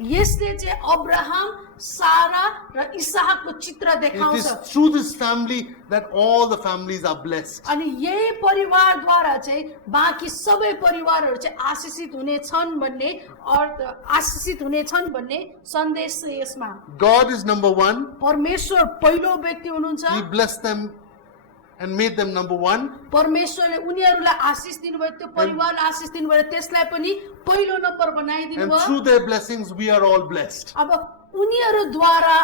यसले चाहिँ अब्राहम, सारा र इसाकको चित्र It देखाउँछ। is through this family that all the families are blessed. अनि यही परिवारद्वारा चाहिँ बाँकी सबै परिवारहरू चाहिँ आशीषित हुनेछन् भन्ने अर्थ, आशीषित हुनेछन् भन्ने सन्देश छ यसमा। God is number 1. परमेश्वर पहिलो व्यक्ति हुनुहुन्छ। He blessed them and made them number one. परमेश्वरले उनीहरूलाई आशिष दिनुभयो, त्यो परिवारलाई आशिष दिनुभयो, त्यसलाई पनि पहिलो नम्बर बनाइदिनु And भयो। through their blessings, we are all blessed. अब उनीहरूद्वारा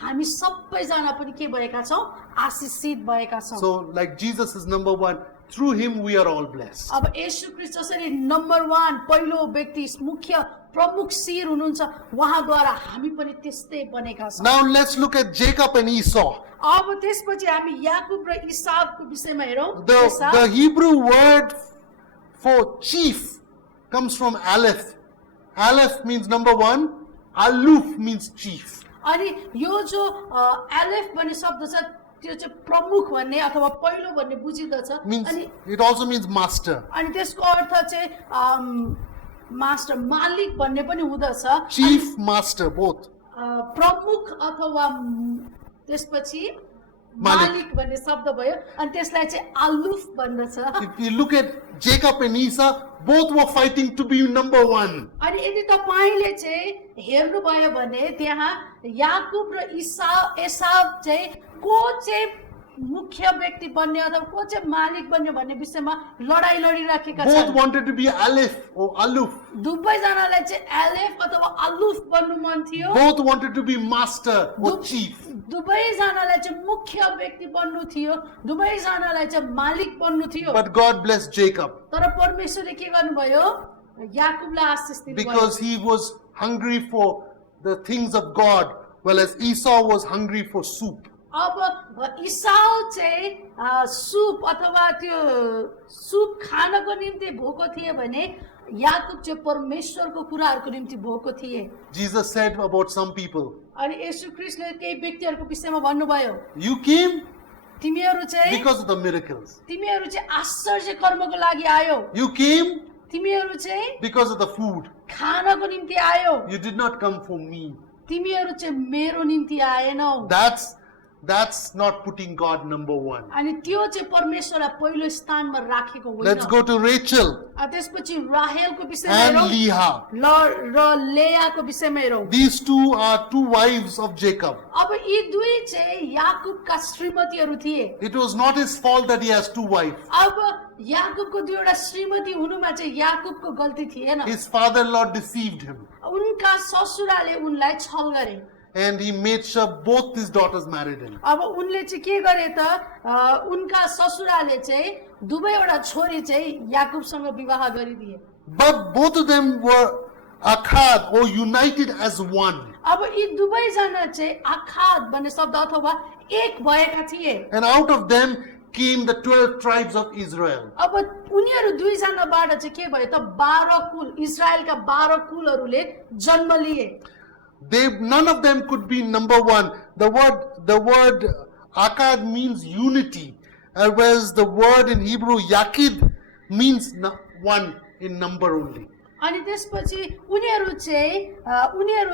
हामी सबैजना पनि के भएका छौँ? आशिषित भएका छौँ। So, like Jesus is number one, through him we are all blessed. अब येशू ख्रीष्ट जसरी नम्बर 1 पहिलो व्यक्ति मुख्य प्रमुख शिर हुनुहुन्छ, उहाँद्वारा हामी पनि त्यस्तै बनेका छौँ। Now let's look at Jacob and Esau. अब त्यसपछि हामी याकुब र इसावको विषयमा हेरौँ। The Hebrew word for chief comes from Aleph. Aleph means number one, Aluf means chief. अनि यो जो एलेफ भन्ने शब्द छ त्यो चाहिँ प्रमुख भन्ने अथवा पहिलो भन्ने बुझिदछ। Means अनि it also means master. अनि त्यसको अर्थ चाहिँ मास्टर मालिक भन्ने पनि हुँदछ। Chief, master, both. प्रमुख अथवा त्यसपछि मालिक भन्ने शब्द भयो अनि त्यसलाई चाहिँ आलुफ भन्दछ। If you look at Jacob and Esau, both were fighting to be number one. अनि यदि तपाईले चाहिँ हेर्नुभयो भने त्यहाँ याकुब र एसाव चाहिँ को चाहिँ मुख्य व्यक्ति बन्ने अथवा को चाहिँ मालिक बन्ने भन्ने विषयमा लडाई लडिराखेका Both छन्। wanted to be Aleph or Aluf. दुवैजनालाई चाहिँ एलेफ अथवा आलुफ बन्नु मन थियो। Both wanted to be master or chief. दुवैजनालाई चाहिँ मुख्य व्यक्ति बन्नु थियो, दुवैजनालाई चाहिँ मालिक बन्नु थियो। But God blessed Jacob तर परमेश्वरले के गर्नुभयो? याकुबलाई आशीष दिनुभयो। because he was hungry for the things of God, whereas Esau was hungry for soup. अब इसाउ चाहिँ सुप अथवा त्यो सुप खानको निम्ति भोको थिए भने याकुब चाहिँ परमेश्वरको कुराहरूको निम्ति भोको थिए। Jesus said about some people, अनि येशू ख्रीष्टले केही व्यक्तिहरूको विषयमा भन्नुभयो, you came तिमीहरू चाहिँ because of the miracles. तिमीहरू चाहिँ आश्चर्य कर्मको लागि आयो, You came तिमीहरू चाहिँ because of the food. खानको निम्ति आयो, You did not come for me. तिमीहरू चाहिँ मेरो निम्ति आएनौ। That's not putting God number one. अनि त्यो चाहिँ परमेश्वरलाई पहिलो स्थानमा राखेको होइन। Let's go to Rachel त्यसपछि राहेलको विषयमा and हेरौँ Leah. र लेयाको विषयमा हेरौँ। These two are two wives of Jacob. अब यी दुई चाहिँ याकुबका श्रीमतीहरू थिए। It was not his fault that he has two wives. अब याकुबको दुईवटा श्रीमती हुनुमा चाहिँ याकुबको गल्ती थिएन। His father-in-law deceived him, उनका ससुराले उनलाई छल गरे। and he made sure both his daughters married him. अब उनले चाहिँ के गरे त उनका ससुराले चाहिँ दुवैवटा छोरी चाहिँ याकुबसँग विवाह गरिदिए। But both of them were akhad or united as one. अब यी दुवैजना चाहिँ आखाद भन्ने शब्द अथवा एक भएका थिए। And out of them came the 12 tribes of Israel. अब उनीहरू दुईजनाबाट चाहिँ के भयो त 12 कुल इजरायलका 12 कुलहरूले जन्म लिए। None of them could be number one. The word akad means unity, whereas the word in Hebrew yakid means one in number only. अनि त्यसपछि उनीहरू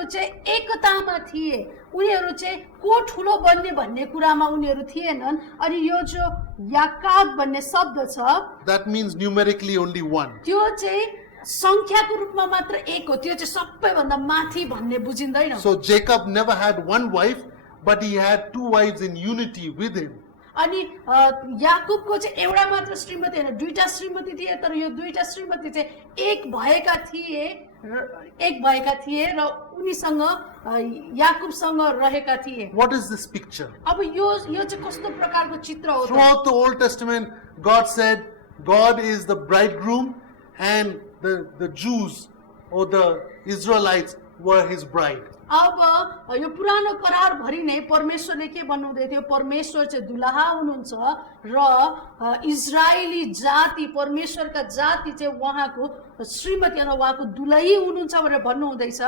चाहिँ एकतामा थिए। उनीहरू चाहिँ को ठुलो बन्ने भन्ने कुरामा उनीहरू थिएनन्। अनि यो जो याकाद भन्ने शब्द छ That means numerically only one. त्यो चाहिँ संख्याको रूपमा मात्र एक हो, त्यो चाहिँ सबैभन्दा माथि भन्ने बुझिँदैन। So Jacob never had one wife, but he had two wives in unity with him. अनि याकुबको चाहिँ एउटा मात्र श्रीमती हैन, दुईटा श्रीमती थिए, तर यो दुईटा श्रीमती चाहिँ एक भएका थिए र उनीसँग याकुबसँग रहेका थिए। What is this picture? अब यो चाहिँ कस्तो प्रकारको चित्र हो त? Throughout the Old Testament, God said God is the bridegroom and the Jews or the Israelites were his bride. अब यो पुरानो करार भरि नै परमेश्वरले के भन्नुहुँदै थियो? परमेश्वर चाहिँ दुलहा हुनुहुन्छ र इजरायली जाति परमेश्वरका जाति चाहिँ उहाँको श्रीमती अथवा उहाँको दुलही हुनुहुन्छ भनेर भन्नुहुँदैछ।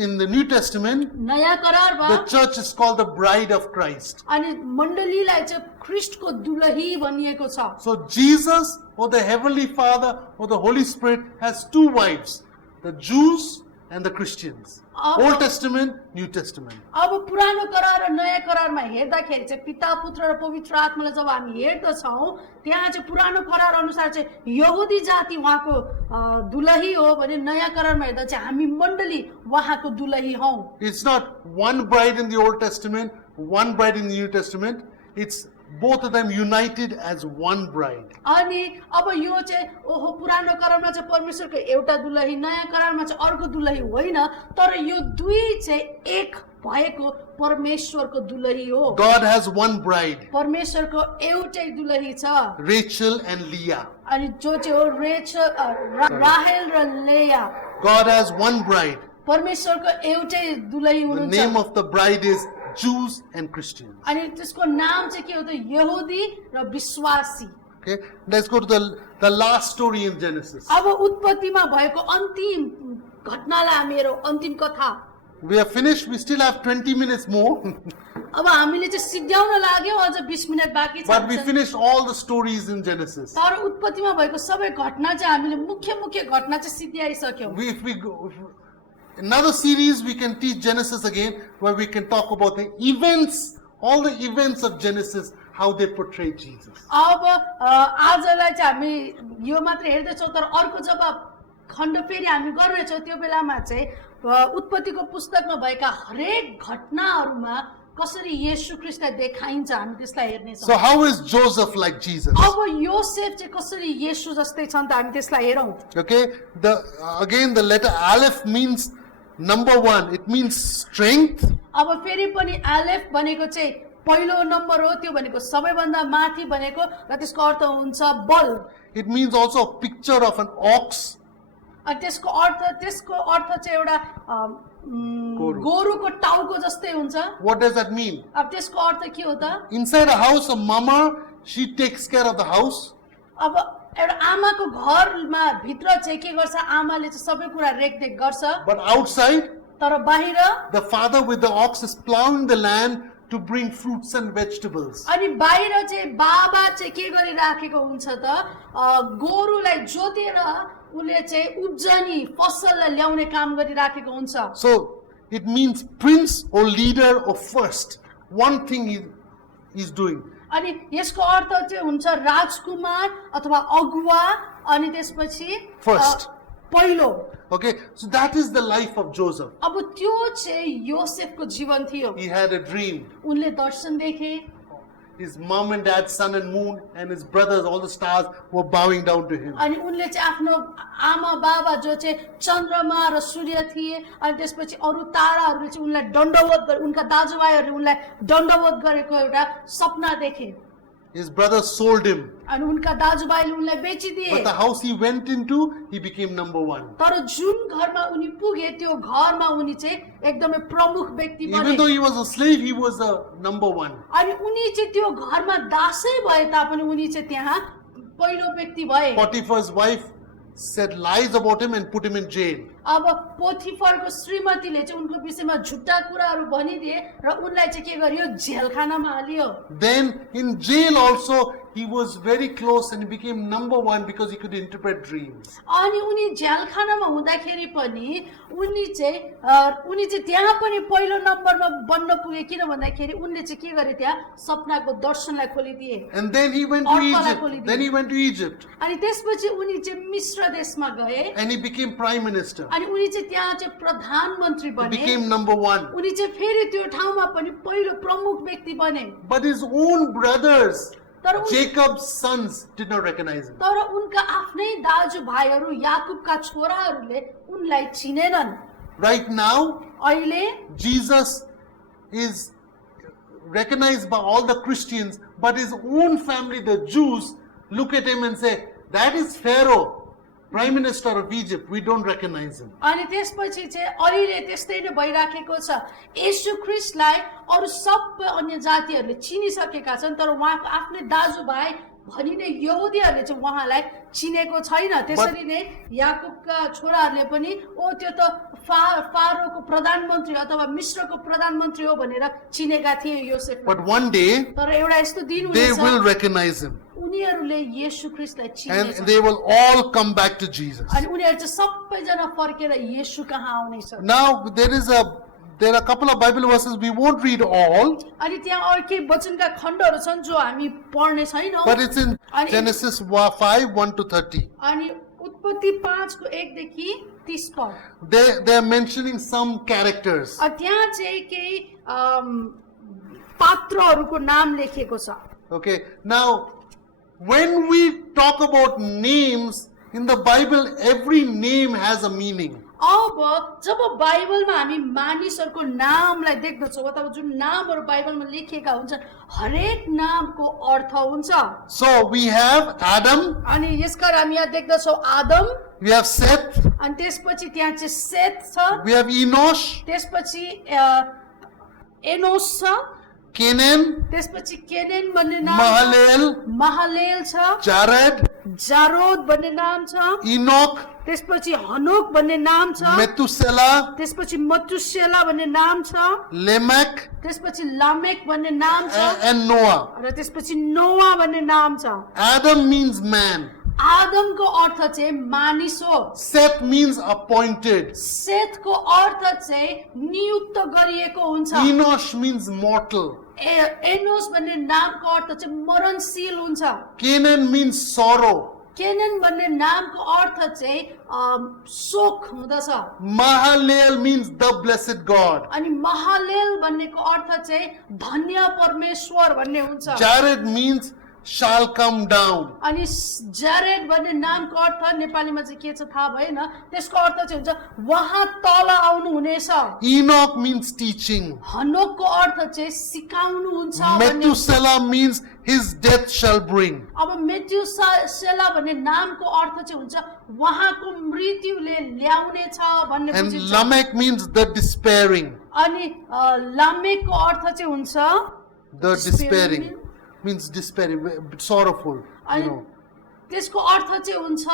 In the New Testament, नयाँ करारमा the church is called the bride of Christ. अनि मण्डलीलाई चाहिँ ख्रीष्टको दुलही भनिएको छ। So Jesus or the Heavenly Father or the Holy Spirit has two wives, the Jews and the Christians. Old Testament, New Testament. अब पुरानो करार र नयाँ करारमा हेर्दाखेरि चाहिँ पिता पुत्र र पवित्र आत्मालाई जब हामी हेर्दछौँ त्यहाँ चाहिँ पुरानो करार अनुसार चाहिँ यहुदी जाति उहाँको दुलही हो भने नयाँ करारमा हेर्दा चाहिँ हामी मण्डली उहाँको दुलही हौँ। It's not one bride in the Old Testament, one bride in the New Testament. It's both of them united as one bride. अनि अब यो चाहिँ ओहो पुरानो करारमा चाहिँ परमेश्वरको एउटा दुलही नयाँ करारमा चाहिँ अर्को दुलही होइन तर यो दुई चाहिँ एक भएको परमेश्वरको दुलही हो God has one bride, परमेश्वरको एउटै दुलही छ Rachel and Leah. अनि जो चाहिँ हो राहेल र लेया God has one bride. परमेश्वरको एउटै दुलही The हुनुहुन्छ name of the bride is Jews and Christians. अनि त्यसको नाम चाहिँ के हो त यहुदी र विश्वासी Okay, let's go to the last story in Genesis. अब उत्पत्तिमा भएको अन्तिम घटनालाई हामी हेरौँ अन्तिम कथा We are finished. We still have 20 minutes more. अब हामीले चाहिँ सिद्ध्याउन लाग्यौँ अझ 20 मिनट बाँकी छ But we finished all the stories in Genesis. तर उत्पत्तिमा भएको सबै घटना चाहिँ हामीले मुख्य घटना चाहिँ सिद्ध्याइसक्यौँ If we go, another series we can teach Genesis again, where we can talk about the events, all the events of Genesis, how they portray Jesus. अब आजलाई चाहिँ हामी यो मात्र हेर्दैछौँ तर अर्को जब खण्ड फेरि हामी गर्नेछौँ त्यो बेलामा चाहिँ उत्पत्तिको पुस्तकमा भएका हरेक घटनाहरूमा कसरी येशू ख्रीष्टलाई देखाइन्छ हामी त्यसलाई हेर्नेछौँ So how is Joseph like Jesus? अब योसेफ चाहिँ कसरी येशू जस्तै छन् त हामी त्यसलाई हेरौँ Okay, again the letter Aleph means number one. It means strength. अब फेरि पनि आलेफ भनेको चाहिँ पहिलो नम्बर हो त्यो भनेको सबैभन्दा माथि भनेको र त्यसको अर्थ हुन्छ बल It means also a picture of an ox. अनि त्यसको अर्थ चाहिँ एउटा गोरुको टाउको जस्तै हुन्छ What does that mean? अब त्यसको अर्थ के हो त Inside a house, a mama, she takes care of the house. अब एउटा आमाको घरमा भित्र चाहिँ के गर्छ आमाले चाहिँ सबै कुरा रेखदेख गर्छ But outside, तर बाहिर the father with the ox is plowing the land to bring fruits and vegetables. अनि बाहिर चाहिँ बाबा चाहिँ के गरिराखेको हुन्छ त गोरुलाई जोतेर उले चाहिँ उब्जनी फसललाई ल्याउने काम गरिराखेको हुन्छ So it means prince or leader or first. One thing he is doing. अनि यसको अर्थ चाहिँ हुन्छ राजकुमार अथवा अगुवा अनि त्यसपछि First. पहिलो Okay, so that is the life of Joseph. अब त्यो चाहिँ योसेफको जीवन थियो He had a dream. उनले दर्शन देखे His mom and dad, sun and moon, and his brothers, all the stars, were bowing down to him. अनि उनले चाहिँ आफ्नो आमा बाबा जो चाहिँ चन्द्रमा र सूर्य थिए अनि त्यसपछि अरू ताराहरूले चाहिँ उनलाई दण्डवत गरे उनका दाजुभाइहरूले उनलाई दण्डवत गरेको एउटा सपना देखे His brothers sold him. अनि उनका दाजुभाइले उनलाई बेचिदिए But the house he went into, he became number one. तर जुन घरमा उनी पुगे त्यो घरमा उनी चाहिँ एकदमै प्रमुख व्यक्ति बने Even though he was a slave, he was a number one. अनि उनी चाहिँ त्यो घरमा दासै भए तापनि उनी चाहिँ त्यहाँ पहिलो व्यक्ति भए Potiphar's wife said lies about him and put him in jail. अब पोथिफरको श्रीमतीले चाहिँ उनको विषयमा झुट्टा कुराहरू भनिदिए र उनलाई चाहिँ के गरियो जेलखानामा हालियो Then in jail also, he was very close and he became number one because he could interpret dreams. अनि उनी जेलखानामा हुँदाखेरि पनि उनी चाहिँ त्यहाँ पनि पहिलो नम्बरमा बन्न पुगे किन भन्दाखेरि उनले चाहिँ के गरे त्यहाँ सपनाको दर्शनलाई खोलिदिए And then he went to Egypt. Then he went to Egypt अनि त्यसपछि उनी चाहिँ मिश्र देशमा गए and he became prime minister. अनि उनी चाहिँ त्यहाँ चाहिँ प्रधानमन्त्री He बने became number one. उनी चाहिँ फेरि त्यो ठाउँमा पनि पहिलो प्रमुख व्यक्ति बने But his own brothers, तर Jacob's sons, did not recognize him. तर उनका आफ्नै दाजुभाइहरू याकुबका छोराहरूले उनलाई चिनेनन् Right now, अहिले Jesus is recognized by all the Christians, but his own family, the Jews, look at him and say, that is Pharaoh, prime minister of Egypt. We don't recognize him. अनि त्यसपछि चाहिँ अहिले त्यस्तै नै भइराखेको छ येशू ख्रीष्टलाई अरू सबै अन्य जातिहरूले चिनिसकेका छन् तर उहाँको आफ्नै दाजुभाइ भनिने यहुदीहरूले चाहिँ उहाँलाई चिनेको छैन त्यसरी नै याकुबका छोराहरूले पनि ओ त्यो त फारोको प्रधानमन्त्री अथवा मिश्रको प्रधानमन्त्री हो भनेर चिनेका थिए योसेफ But one day, तर एउटा यस्तो दिन they हुनेछ will recognize him. उनीहरूले येशू ख्रीष्टलाई And चिनेछन् they will all come back to Jesus. अनि उनीहरू चाहिँ सबैजना फर्केर येशू कहाँ आउनेछ Now, there are a couple of Bible verses. We won't read all, अनि त्यहाँ अर्कै वचनका खण्डहरू छन् जो हामी पढ्ने छैनौँ but it's in अनि Genesis 5, 1 to 30. अनि उत्पत्ति 5 को 1 देखि 30 पद They are mentioning some characters. त्यहाँ चाहिँ केही पात्रहरूको नाम लेखिएको छ Okay, now when we talk about names in the Bible, every name has a meaning. अब जब बाइबलमा हामी मानिसहरूको नामलाई देख्दछौँ अथवा जुन नामहरू बाइबलमा लेखिएका हुन्छन् हरेक नामको अर्थ हुन्छ। So we have Adam, अनि यसकारण हामी यहाँ देख्दछौँ आदम, we have Seth, अनि त्यसपछि त्यहाँ चाहिँ सेत छ, we have Enosh, त्यसपछि एनोस छ, Canaan, त्यसपछि केनेन भन्ने नाम छ, Mahalalel, महालेल छ, Jared, जारोद भन्ने नाम छ, Enoch, त्यसपछि हनोक भन्ने नाम छ, Methuselah, त्यसपछि मतुसेला भन्ने नाम छ, Lamech, त्यसपछि लामेक भन्ने नाम छ, and Noah. र त्यसपछि नोआ भन्ने नाम छ। Adam means man. आदमको अर्थ चाहिँ मानिस हो, Seth means appointed. सेतको अर्थ चाहिँ नियुक्त गरिएको हुन्छ, Enosh means mortal. एनोस भन्ने नामको अर्थ चाहिँ मरणशील हुन्छ, Canaan means sorrow. केनन भन्ने नामको अर्थ चाहिँ शोक हुँदछ, Mahalalel means the blessed God. अनि महालेल भन्नेको अर्थ चाहिँ धन्य परमेश्वर भन्ने हुन्छ, Jared means shall come down. अनि जारेड भन्ने नामको अर्थ नेपालीमा चाहिँ के छ थाहा भएन, त्यसको अर्थ चाहिँ हुन्छ उहाँ तल आउनु हुनेछ। Enoch means teaching. हनोकको अर्थ चाहिँ सिकाउनु हुन्छ भन्ने। Methuselah means his death shall bring. अब मेथुसेला भन्ने नामको अर्थ चाहिँ हुन्छ उहाँको मृत्युले ल्याउने छ भन्ने And बुझिन्छ। Lamech means the despairing. अनि लामेकको अर्थ चाहिँ हुन्छ The despairing means despairing, sorrowful, अनि त्यसको अर्थ चाहिँ हुन्छ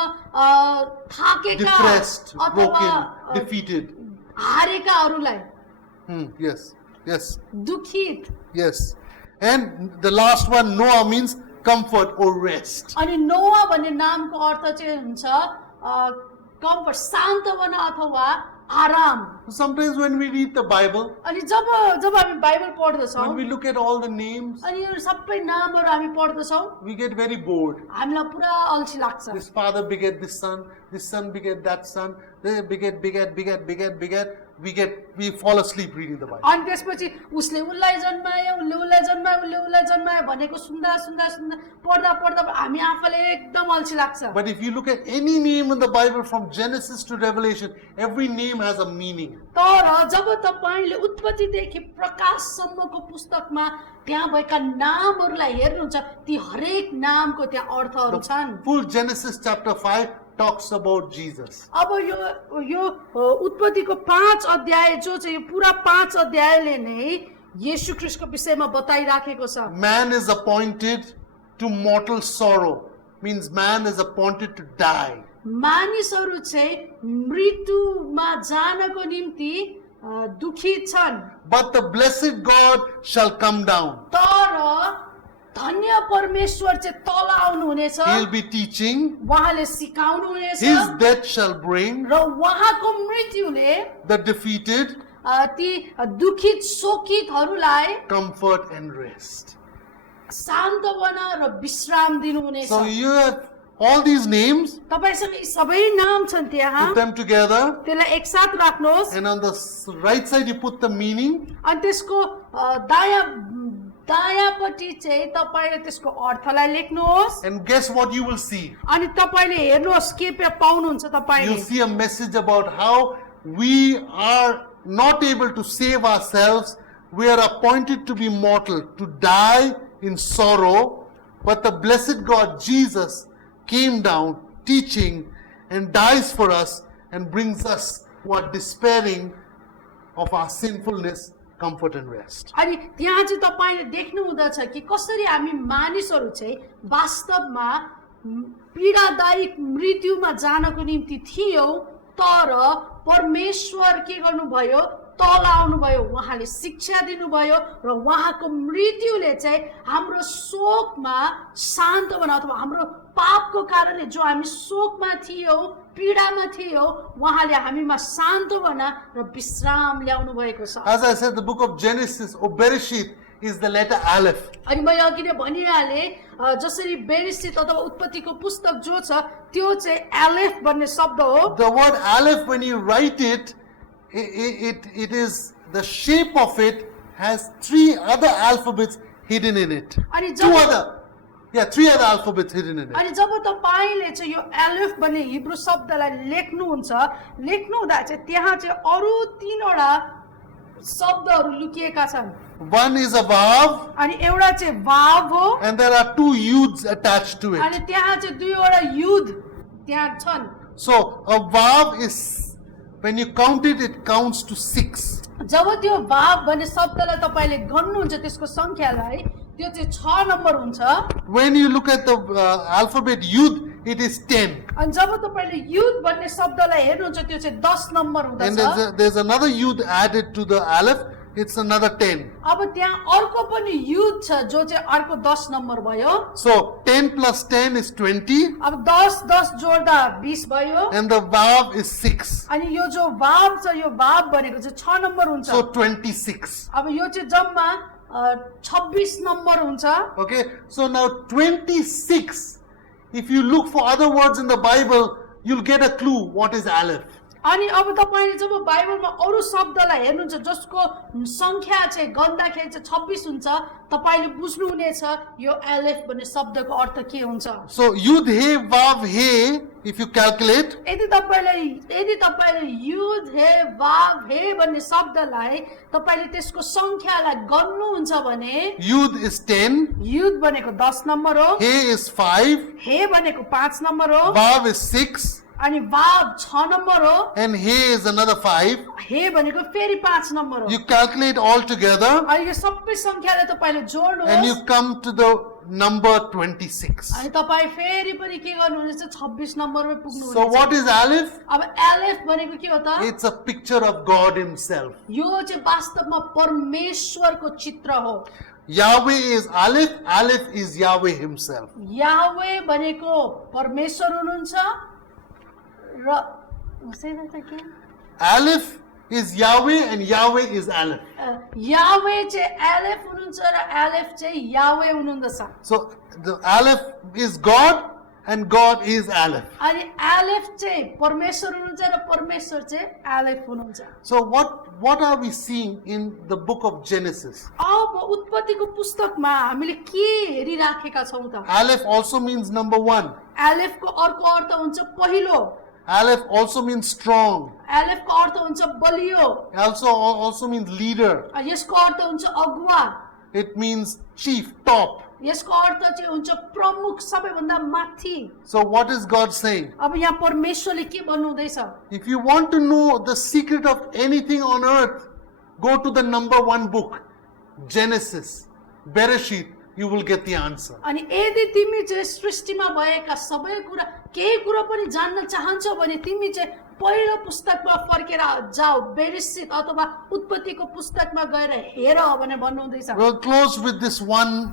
थाकेका depressed, अथवा broken, defeated. हारेकाहरूलाई Yes, yes, दुखित। yes. And the last one, Noah, means comfort or rest. अनि नोआ भन्ने नामको अर्थ चाहिँ हुन्छ कम्फर्ट, सान्तवना अथवा आराम। Sometimes when we read the Bible, अनि जब हामी Bible पढ्दछौँ when we look at all the names, अनि यो सबै नामहरू हामी पढ्दछौँ we get very bored. हामीलाई पुरा अल्छी लाग्छ। This father beget this son beget that son, they beget, we fall asleep reading the Bible. अनि त्यसपछि उसले उसलाई जन्मायो, उसले उसलाई जन्मायो भनेको सुन्दा पढ्दा हामी आफूलाई एकदम अल्छी लाग्छ। But if you look at any name in the Bible from Genesis to Revelation, every name has a meaning. तर जब तपाईले उत्पत्तिदेखि प्रकाशसम्मको पुस्तकमा त्यहाँ भएका नामहरूलाई हेर्नुहुन्छ ती हरेक नामको त्यहाँ अर्थहरू छन्। Full Genesis chapter 5 talks about Jesus. अब यो उत्पत्तिको 5 अध्याय जो चाहिँ यो पुरा 5 अध्यायले नै येशू ख्रीष्टको विषयमा बताइराखेको छ। Man is appointed to mortal sorrow, means man is appointed to die. मानिसहरू चाहिँ मृत्युमा जानको निम्ति दुखित छन्, But the blessed God shall come down. तर धन्य परमेश्वर चाहिँ तल आउनु हुनेछ, He'll be teaching. उहाँले सिकाउनु हुनेछ His death shall bring र उहाँको मृत्युले the defeated ती दुखित शोकितहरूलाई comfort and rest. सान्तवना र विश्राम दिनुहुनेछ। So you have all these names, तपाईसँग यी सबै नाम छन् त्यहाँ, put them together, त्यसलाई एकसाथ राख्नुहोस् and on the right side you put the meaning, अनि त्यसको दायाँपट्टि चाहिँ तपाईले त्यसको अर्थलाई लेख्नुहोस् and guess what you will see? अनि तपाईले हेर्नुहोस् के पाउनुहुन्छ You'll तपाईले। see a message about how we are not able to save ourselves. We are appointed to be mortal, to die in sorrow. But the blessed God, Jesus, came down teaching and dies for us and brings us who are despairing of our sinfulness, comfort and rest. अनि त्यहाँ चाहिँ तपाईले देख्नु हुँदछ कि कसरी हामी मानिसहरू चाहिँ वास्तवमा पीडादायक मृत्युमा जानको निम्ति थियौ, तर परमेश्वर के गर्नुभयो, तल आउनुभयो, उहाँले शिक्षा दिनुभयो र उहाँको मृत्युले चाहिँ हाम्रो शोकमा सान्तवना अथवा हाम्रो पापको कारणले जो हामी शोकमा थियौ, पीडामा थियौ, उहाँले हामीमा सान्तवना र विश्राम ल्याउनु भएको छ। As I said, the book of Genesis or Bereshit is the letter Aleph. अनि मैले अघि नै भनिहालेँ जसरी बेरिसित अथवा उत्पत्तिको पुस्तक जो छ त्यो चाहिँ एलेफ भन्ने शब्द हो। The word Aleph, when you write it, it is the shape of it has 3 other alphabets hidden in it. अनि Two job other, yeah, three other alphabets hidden in it. अनि जब तपाईले चाहिँ यो एलिफ भन्ने हिब्रू शब्दलाई लेख्नुहुन्छ लेख्नुहुँदा चाहिँ त्यहाँ चाहिँ अरु 3 वटा शब्दहरू लुकिएका छन् One is a vav, अनि एउटा चाहिँ वाव हो and there are two yuds attached to it. अनि त्यहाँ चाहिँ 2 वटा युद त्यहाँ छन् So a vav is, when you count it, it counts to 6. जब त्यो वाव भन्ने शब्दलाई तपाईले गन्नुहुन्छ त्यसको संख्यालाई त्यो चाहिँ 6 नम्बर हुन्छ When you look at the alphabet yud, it is 10. अनि जब तपाईले युद भन्ने शब्दलाई हेर्नुहुन्छ त्यो चाहिँ 10 नम्बर And हुँदछ there's another yud added to the aleph, it's another 10. अब त्यहाँ अर्को पनि युद छ जो चाहिँ अर्को 10 नम्बर भयो So 10 plus 10 is 20, अब 10 10 जोड्दा 20 भयो and the vav is 6. अनि यो जो वाव छ यो वाव भनेको चाहिँ 6 नम्बर हुन्छ So 26. अब यो चाहिँ जम्मा 26 नम्बर हुन्छ Okay, so now 26. If you look for other words in the Bible, you'll get a clue what is aleph. अनि अब तपाईले जब बाइबलमा अरु शब्दलाई हेर्नुहुन्छ जसको संख्या चाहिँ गन्दाखेरि चाहिँ 26 हुन्छ तपाईले बुझ्नु हुनेछ यो एलेफ भन्ने शब्दको अर्थ के हुन्छ So yud he vav he, if you calculate, यदि तपाईले युद हे वाव हे भन्ने शब्दलाई तपाईले त्यसको संख्यालाई गन्नुहुन्छ भने yud is 10, युद भनेको 10 नम्बर हो he is 5, हे भनेको 5 नम्बर हो vav is 6, अनि वाव 6 नम्बर हो and he is another 5. हे भनेको फेरि 5 नम्बर हो You calculate all together, अनि यो सबै संख्यालाई तपाईले and जोड्नुहोस् you come to the number 26. अनि तपाई फेरि पनि के गर्नुहुनेछ 26 नम्बरमै पुग्नु So हुनेछ what is aleph? अब एलेफ भनेको के हो त It's a picture of God himself. यो चाहिँ वास्तवमा परमेश्वरको चित्र हो Yahweh is aleph, aleph is Yahweh himself. Yahweh भनेको परमेश्वर हुनुहुन्छ र सेदा त के Aleph is Yahweh and Yahweh is aleph. Yahweh चाहिँ एलेफ हुनुहुन्छ र एलेफ चाहिँ याहवे हुनुहुन्छ So the aleph is God and God is aleph. अनि एलेफ चाहिँ परमेश्वर हुनुहुन्छ र परमेश्वर चाहिँ एलेफ हुनुहुन्छ So what are we seeing in the book of Genesis? अब उत्पत्तिको पुस्तकमा हामीले के हेरिराखेका छौं त Aleph also means number 1. एलेफको अर्को अर्थ हुन्छ पहिलो Aleph also means strong. एलेफको अर्थ हुन्छ बलियो Also means leader. यसको अर्थ हुन्छ अगुवा It means chief, top. यसको अर्थ चाहिँ हुन्छ प्रमुख सबैभन्दा माथि So what is God saying? अब यहाँ परमेश्वरले के भन्नुहुँदैछ If you want to know the secret of anything on earth, go to the number 1 book, Genesis, Bereshit, you will get the answer. अनि यदि तिमी चाहिँ सृष्टिमा भएका सबै कुरा केही कुरा पनि जान्न चाहन्छौ भने तिमी चाहिँ पहिलो पुस्तकमा फर्केर जाऊ बेरेसित अथवा उत्पत्तिको पुस्तकमा गएर हेर भनेर भन्नुहुँदैछ We'll close with this one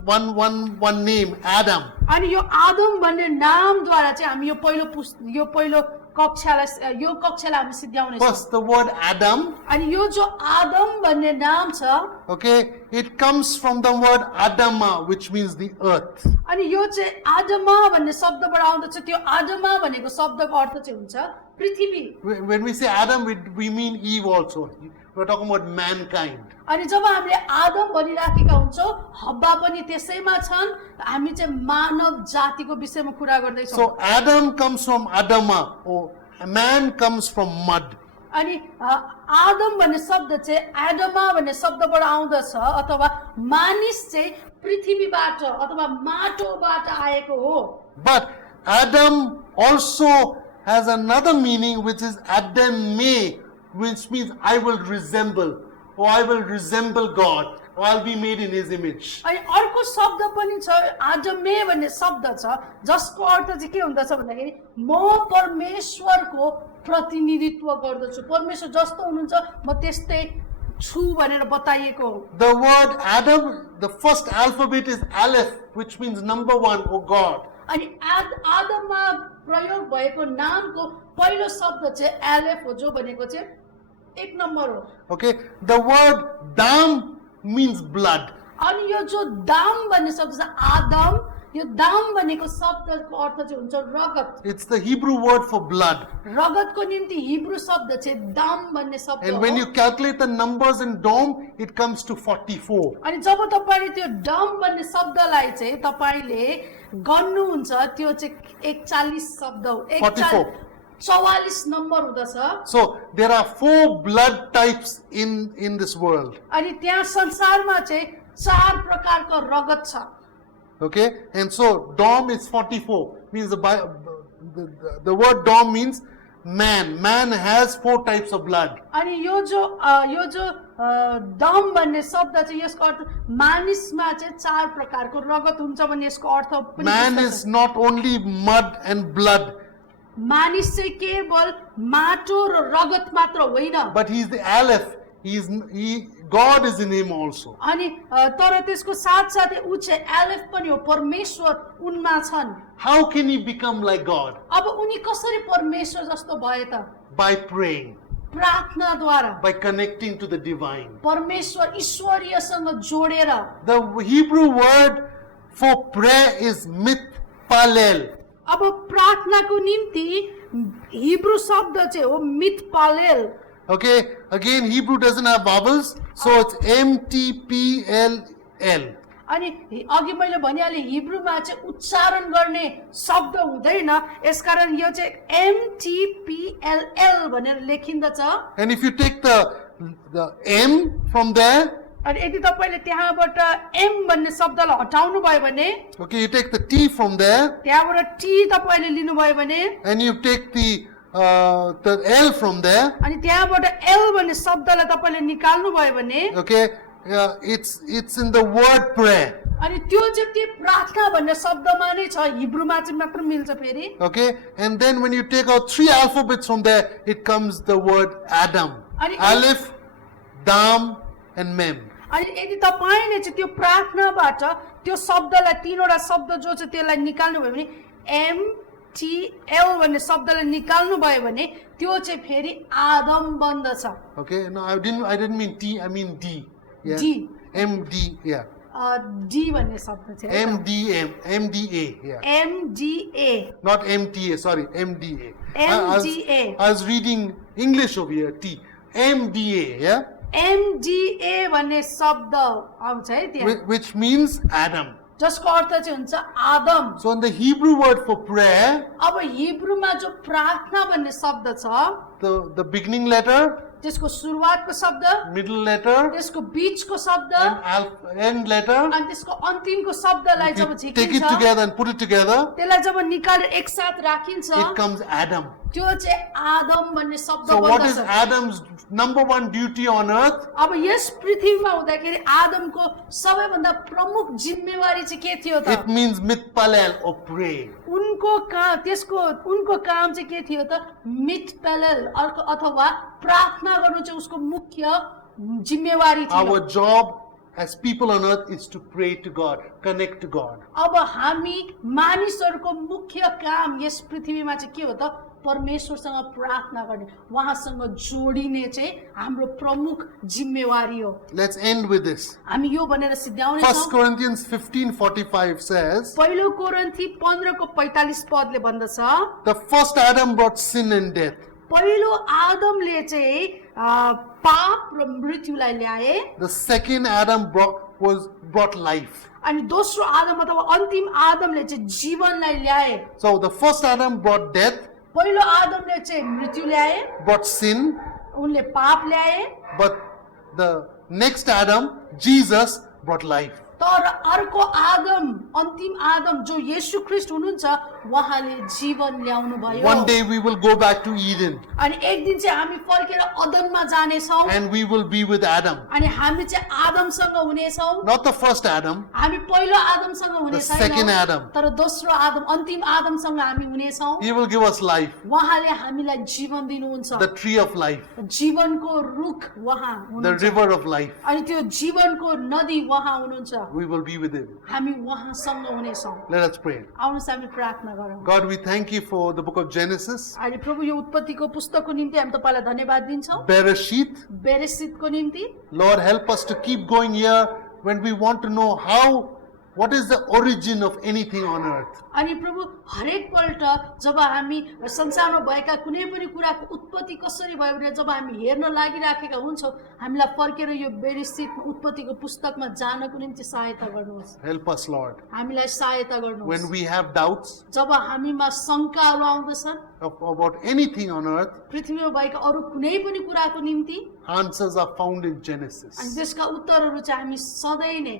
name, Adam. अनि यो आदम भन्ने नामद्वारा चाहिँ हामी यो पहिलो कक्षालाई हामी सिद्ध्याउने छौं First, the word Adam, अनि यो जो आदम भन्ने नाम छ okay, it comes from the word Adama, which means the earth. अनि यो चाहिँ आदमा भन्ने शब्दबाट आउँदछ त्यो आदमा भनेको शब्दको अर्थ चाहिँ हुन्छ पृथ्वी When we say Adam, we mean Eve also. We're talking about mankind. अनि जब हामीले आदम भनिराखेका हुन्छौं हब्बा पनि त्यसैमा छन् हामी चाहिँ मानव जातिको विषयमा कुरा गर्दैछौं So Adam comes from Adama, or man comes from mud. अनि आदम भन्ने शब्द चाहिँ एडमा भन्ने शब्दबाट आउँदछ अथवा मानिस चाहिँ पृथ्वीबाट अथवा माटोबाट आएको हो But Adam also has another meaning, which is Adame, which means I will resemble, or I will resemble God, or I'll be made in His image. अनि अर्को शब्द पनि छ आदमे भन्ने शब्द छ जसको अर्थ चाहिँ के हुँदछ भन्दाखेरि म परमेश्वरको प्रतिनिधित्व गर्दछु परमेश्वर जस्तो हुनुहुन्छ म त्यस्तै छु भनेर बताइएको हो The word Adam, the first alphabet is Aleph, which means number 1, or God. अनि आदममा प्रयोग भएको नामको पहिलो शब्द चाहिँ एलेफ हो जो भनेको चाहिँ 1 नम्बर हो Okay, the word Dam means blood. अनि यो जो दाम भन्ने शब्द छ आदम यो दाम भनेको शब्दको अर्थ चाहिँ हुन्छ रगत। It's the Hebrew word for blood. रगतको निम्ति हिब्रू शब्द चाहिँ दाम भन्ने शब्द And हो। when you calculate the numbers in Dom, it comes to 44. अनि जब तपाईँले त्यो डम भन्ने शब्दलाई चाहिँ तपाईँले गर्नुहुन्छ त्यो चाहिँ 41 शब्द हो। 44. 44 नम्बर हुँदछ। So there are 4 blood types in this world. अनि त्यहाँ संसारमा चाहिँ 4 प्रकारको रगत छ। Okay, and so Dom is 44. Means the word Dom means man. Man has 4 types of blood. अनि यो जो दम भन्ने शब्द चाहिँ यसको अर्थ मानिसमा चाहिँ 4 प्रकारको रगत हुन्छ भन्ने यसको अर्थ पनि Man बुझ्न is not only mud and blood, मानिस चाहिँ केवल माटो र रगत मात्र होइन, but he is the Aleph. God is in him also. अनि तर त्यसको साथसाथै ऊ चाहिँ एलेफ पनि हो, परमेश्वर उनमा छन्। How can he become like God? अब उनी कसरी परमेश्वर जस्तो भए त? By praying, प्रार्थनाद्वारा, by connecting to the divine. परमेश्वर ईश्वरीयसँग जोडेर। The Hebrew word for prayer is mitpalel. अब प्रार्थनाको निम्ति हिब्रू शब्द चाहिँ हो मितपालेल। Okay, again Hebrew doesn't have vowels, so it's MTPLL. अनि अघि मैले भनिहालेँ हिब्रूमा चाहिँ उच्चारण गर्ने शब्द हुँदैन, यसकारण यो चाहिँ MTPLL भनेर लेखिन्दछ। And if you take the M from there, अनि यदि तपाईँले त्यहाँबाट एम भन्ने शब्दलाई हटाउनु भयो भने, okay, you take the T from there, त्यहाँबाट टी तपाईँले लिनुभयो भने, and you take the L from there, अनि त्यहाँबाट एल भन्ने शब्दलाई तपाईँले निकाल्नु भयो भने, okay, it's in the word prayer, अनि त्यो चाहिँ त्यो प्रार्थना भन्ने शब्दमा नै छ, हिब्रूमा चाहिँ मात्र मिल्छ फेरि। okay, and then when you take out 3 alphabets from there, it comes the word Adam, Aleph, Dam, and Mem. अनि यदि तपाईँले चाहिँ त्यो प्रार्थनाबाट त्यो शब्दलाई 3वटा शब्द जो चाहिँ त्यसलाई निकाल्नु भयो भने MTL भन्ने शब्दलाई निकाल्नु भयो भने त्यो चाहिँ फेरि आदम बन्दछ। Okay, no, I didn't mean T, I mean D. Yeah. D. MD, yeah. D भन्ने शब्द चाहिँ MDA, yeah. MDA, Not MTA, sorry, MDA. MDA. I was reading English over here, T. MDA, yeah? MDA भन्ने शब्द आउँछ है त्यहाँ, Which means Adam. जसको अर्थ चाहिँ हुन्छ Adam. So in the Hebrew word for prayer, अब हिब्रूमा जो प्रार्थना भन्ने शब्द छ, the beginning letter, त्यसको सुरुवातको शब्द, middle letter, त्यसको बीचको शब्द and end letter, अनि त्यसको अन्तिमको शब्दलाई जब if you take it झिकिन्छ, together and put it together, त्यसलाई जब निकालेर एकसाथ राखिन्छ, it comes Adam. त्यो चाहिँ आदम भन्ने शब्द So what is बन्दछ। Adam's number 1 duty on earth? अब यस पृथ्वीमा हुँदाखेरि आदमको सबैभन्दा प्रमुख जिम्मेवारी चाहिँ के थियो त? It means mitpalel or pray. उनको काम चाहिँ के थियो त? मितपेलेल अथवा प्रार्थना गर्नु चाहिँ उसको मुख्य जिम्मेवारी थियो। Our job as people on earth is to pray to God, connect to God. अब हामी मानिसहरूको मुख्य काम यस पृथ्वीमा चाहिँ के हो त? परमेश्वरसँग प्रार्थना गर्ने, उहाँसँग जोडिने चाहिँ हाम्रो प्रमुख जिम्मेवारी हो। Let's end with this. हामी यो भनेर सिद्ध्याउने 1 छौँ। Corinthians 15:45 says, पहिलो कोरिन्थी 15:45 पदले भन्दछ, the first Adam brought sin and death. पहिलो आदमले चाहिँ पाप र मृत्युलाई ल्याए, The second Adam brought life. अनि दोस्रो आदम अथवा अन्तिम आदमले चाहिँ जीवनलाई ल्याए। So the first Adam brought death, पहिलो आदमले चाहिँ मृत्यु ल्याए, brought sin, उनले पाप ल्याए, but the next Adam, Jesus, brought life. तर अर्को आदम, अन्तिम आदम जो येशू ख्रीष्ट हुनुहुन्छ, उहाँले जीवन ल्याउनु भयो। One day we will go back to Eden अनि एक दिन चाहिँ हामी फर्केर अदनमा जानेछौँ, and we will be with Adam. अनि हामी चाहिँ आदमसँग हुनेछौँ। Not the first Adam, हामी पहिलो आदमसँग हुने the second छैनौँ, Adam. तर दोस्रो आदम, अन्तिम आदमसँग हामी हुनेछौँ। He will give us life, उहाँले हामीलाई जीवन दिनुहुन्छ, the tree of life, जीवनको रुख उहाँ the हुनुहुन्छ, river of life. अनि त्यो जीवनको नदी उहाँ हुनुहुन्छ। We will be with him. हामी उहाँसँग हुनेछौँ। Let us pray. आउनुहोस् हामी प्रार्थना गरौँ। God, we thank you for the book of Genesis, अहिले प्रभु यो उत्पत्तिको पुस्तकको निम्ति हामी तपाईँलाई धन्यवाद दिन्छौँ, Bereshit. बेरेसितको निम्ति। Lord, help us to keep going here when we want to know how What is the origin of anything on earth? अनि प्रभु हरेक पल्ट जब हामी संसारमा भएका कुनै पनि कुराको उत्पत्ति कसरी भयो भने जब हामी हेर्न लागिराखेका हुन्छौँ हामीलाई फर्केर यो बेरिसित उत्पत्तिको पुस्तकमा जानको निम्ति सहायता गर्नुहोस् Help us, Lord. हामीलाई सहायता गर्नुहोस् When we have doubts जब हामीमा शङ्काहरू आउँदछन् about anything on earth, पृथ्वीमा भएका अरू कुनै पनि कुराको निम्ति answers are found in अनि Genesis. त्यसका उत्तरहरू चाहिँ हामी सधैँ नै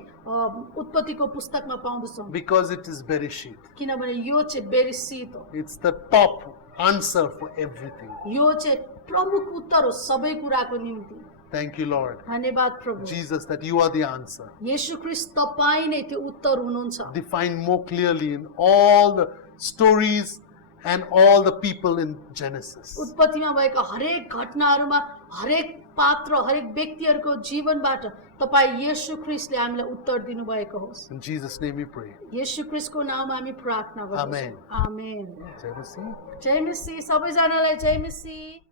उत्पत्तिको पुस्तकमा पाउँदछौँ Because it is Bereshit. किनभने यो चाहिँ बेरिसित हो It's the top answer for everything. यो चाहिँ प्रमुख उत्तर हो सबै कुराको निम्ति Thank you, Lord. धन्यवाद प्रभु Jesus, that you are the answer. येशू ख्रीष्ट तपाईँ नै त्यो उत्तर हुनुहुन्छ Defined more clearly in all the stories and all the people in Genesis. उत्पत्तिमा भएका हरेक घटनाहरूमा हरेक पात्र हरेक व्यक्तिहरूको जीवनबाट तपाईँ येशू ख्रीष्टले हामीलाई उत्तर दिनुभएको होस् In Jesus' name we pray. येशू ख्रीष्टको नाममा हामी प्रार्थना गर्छौँ Amen. आमेन Jai Masihi. जय मसीह सबैजनालाई जय मसीह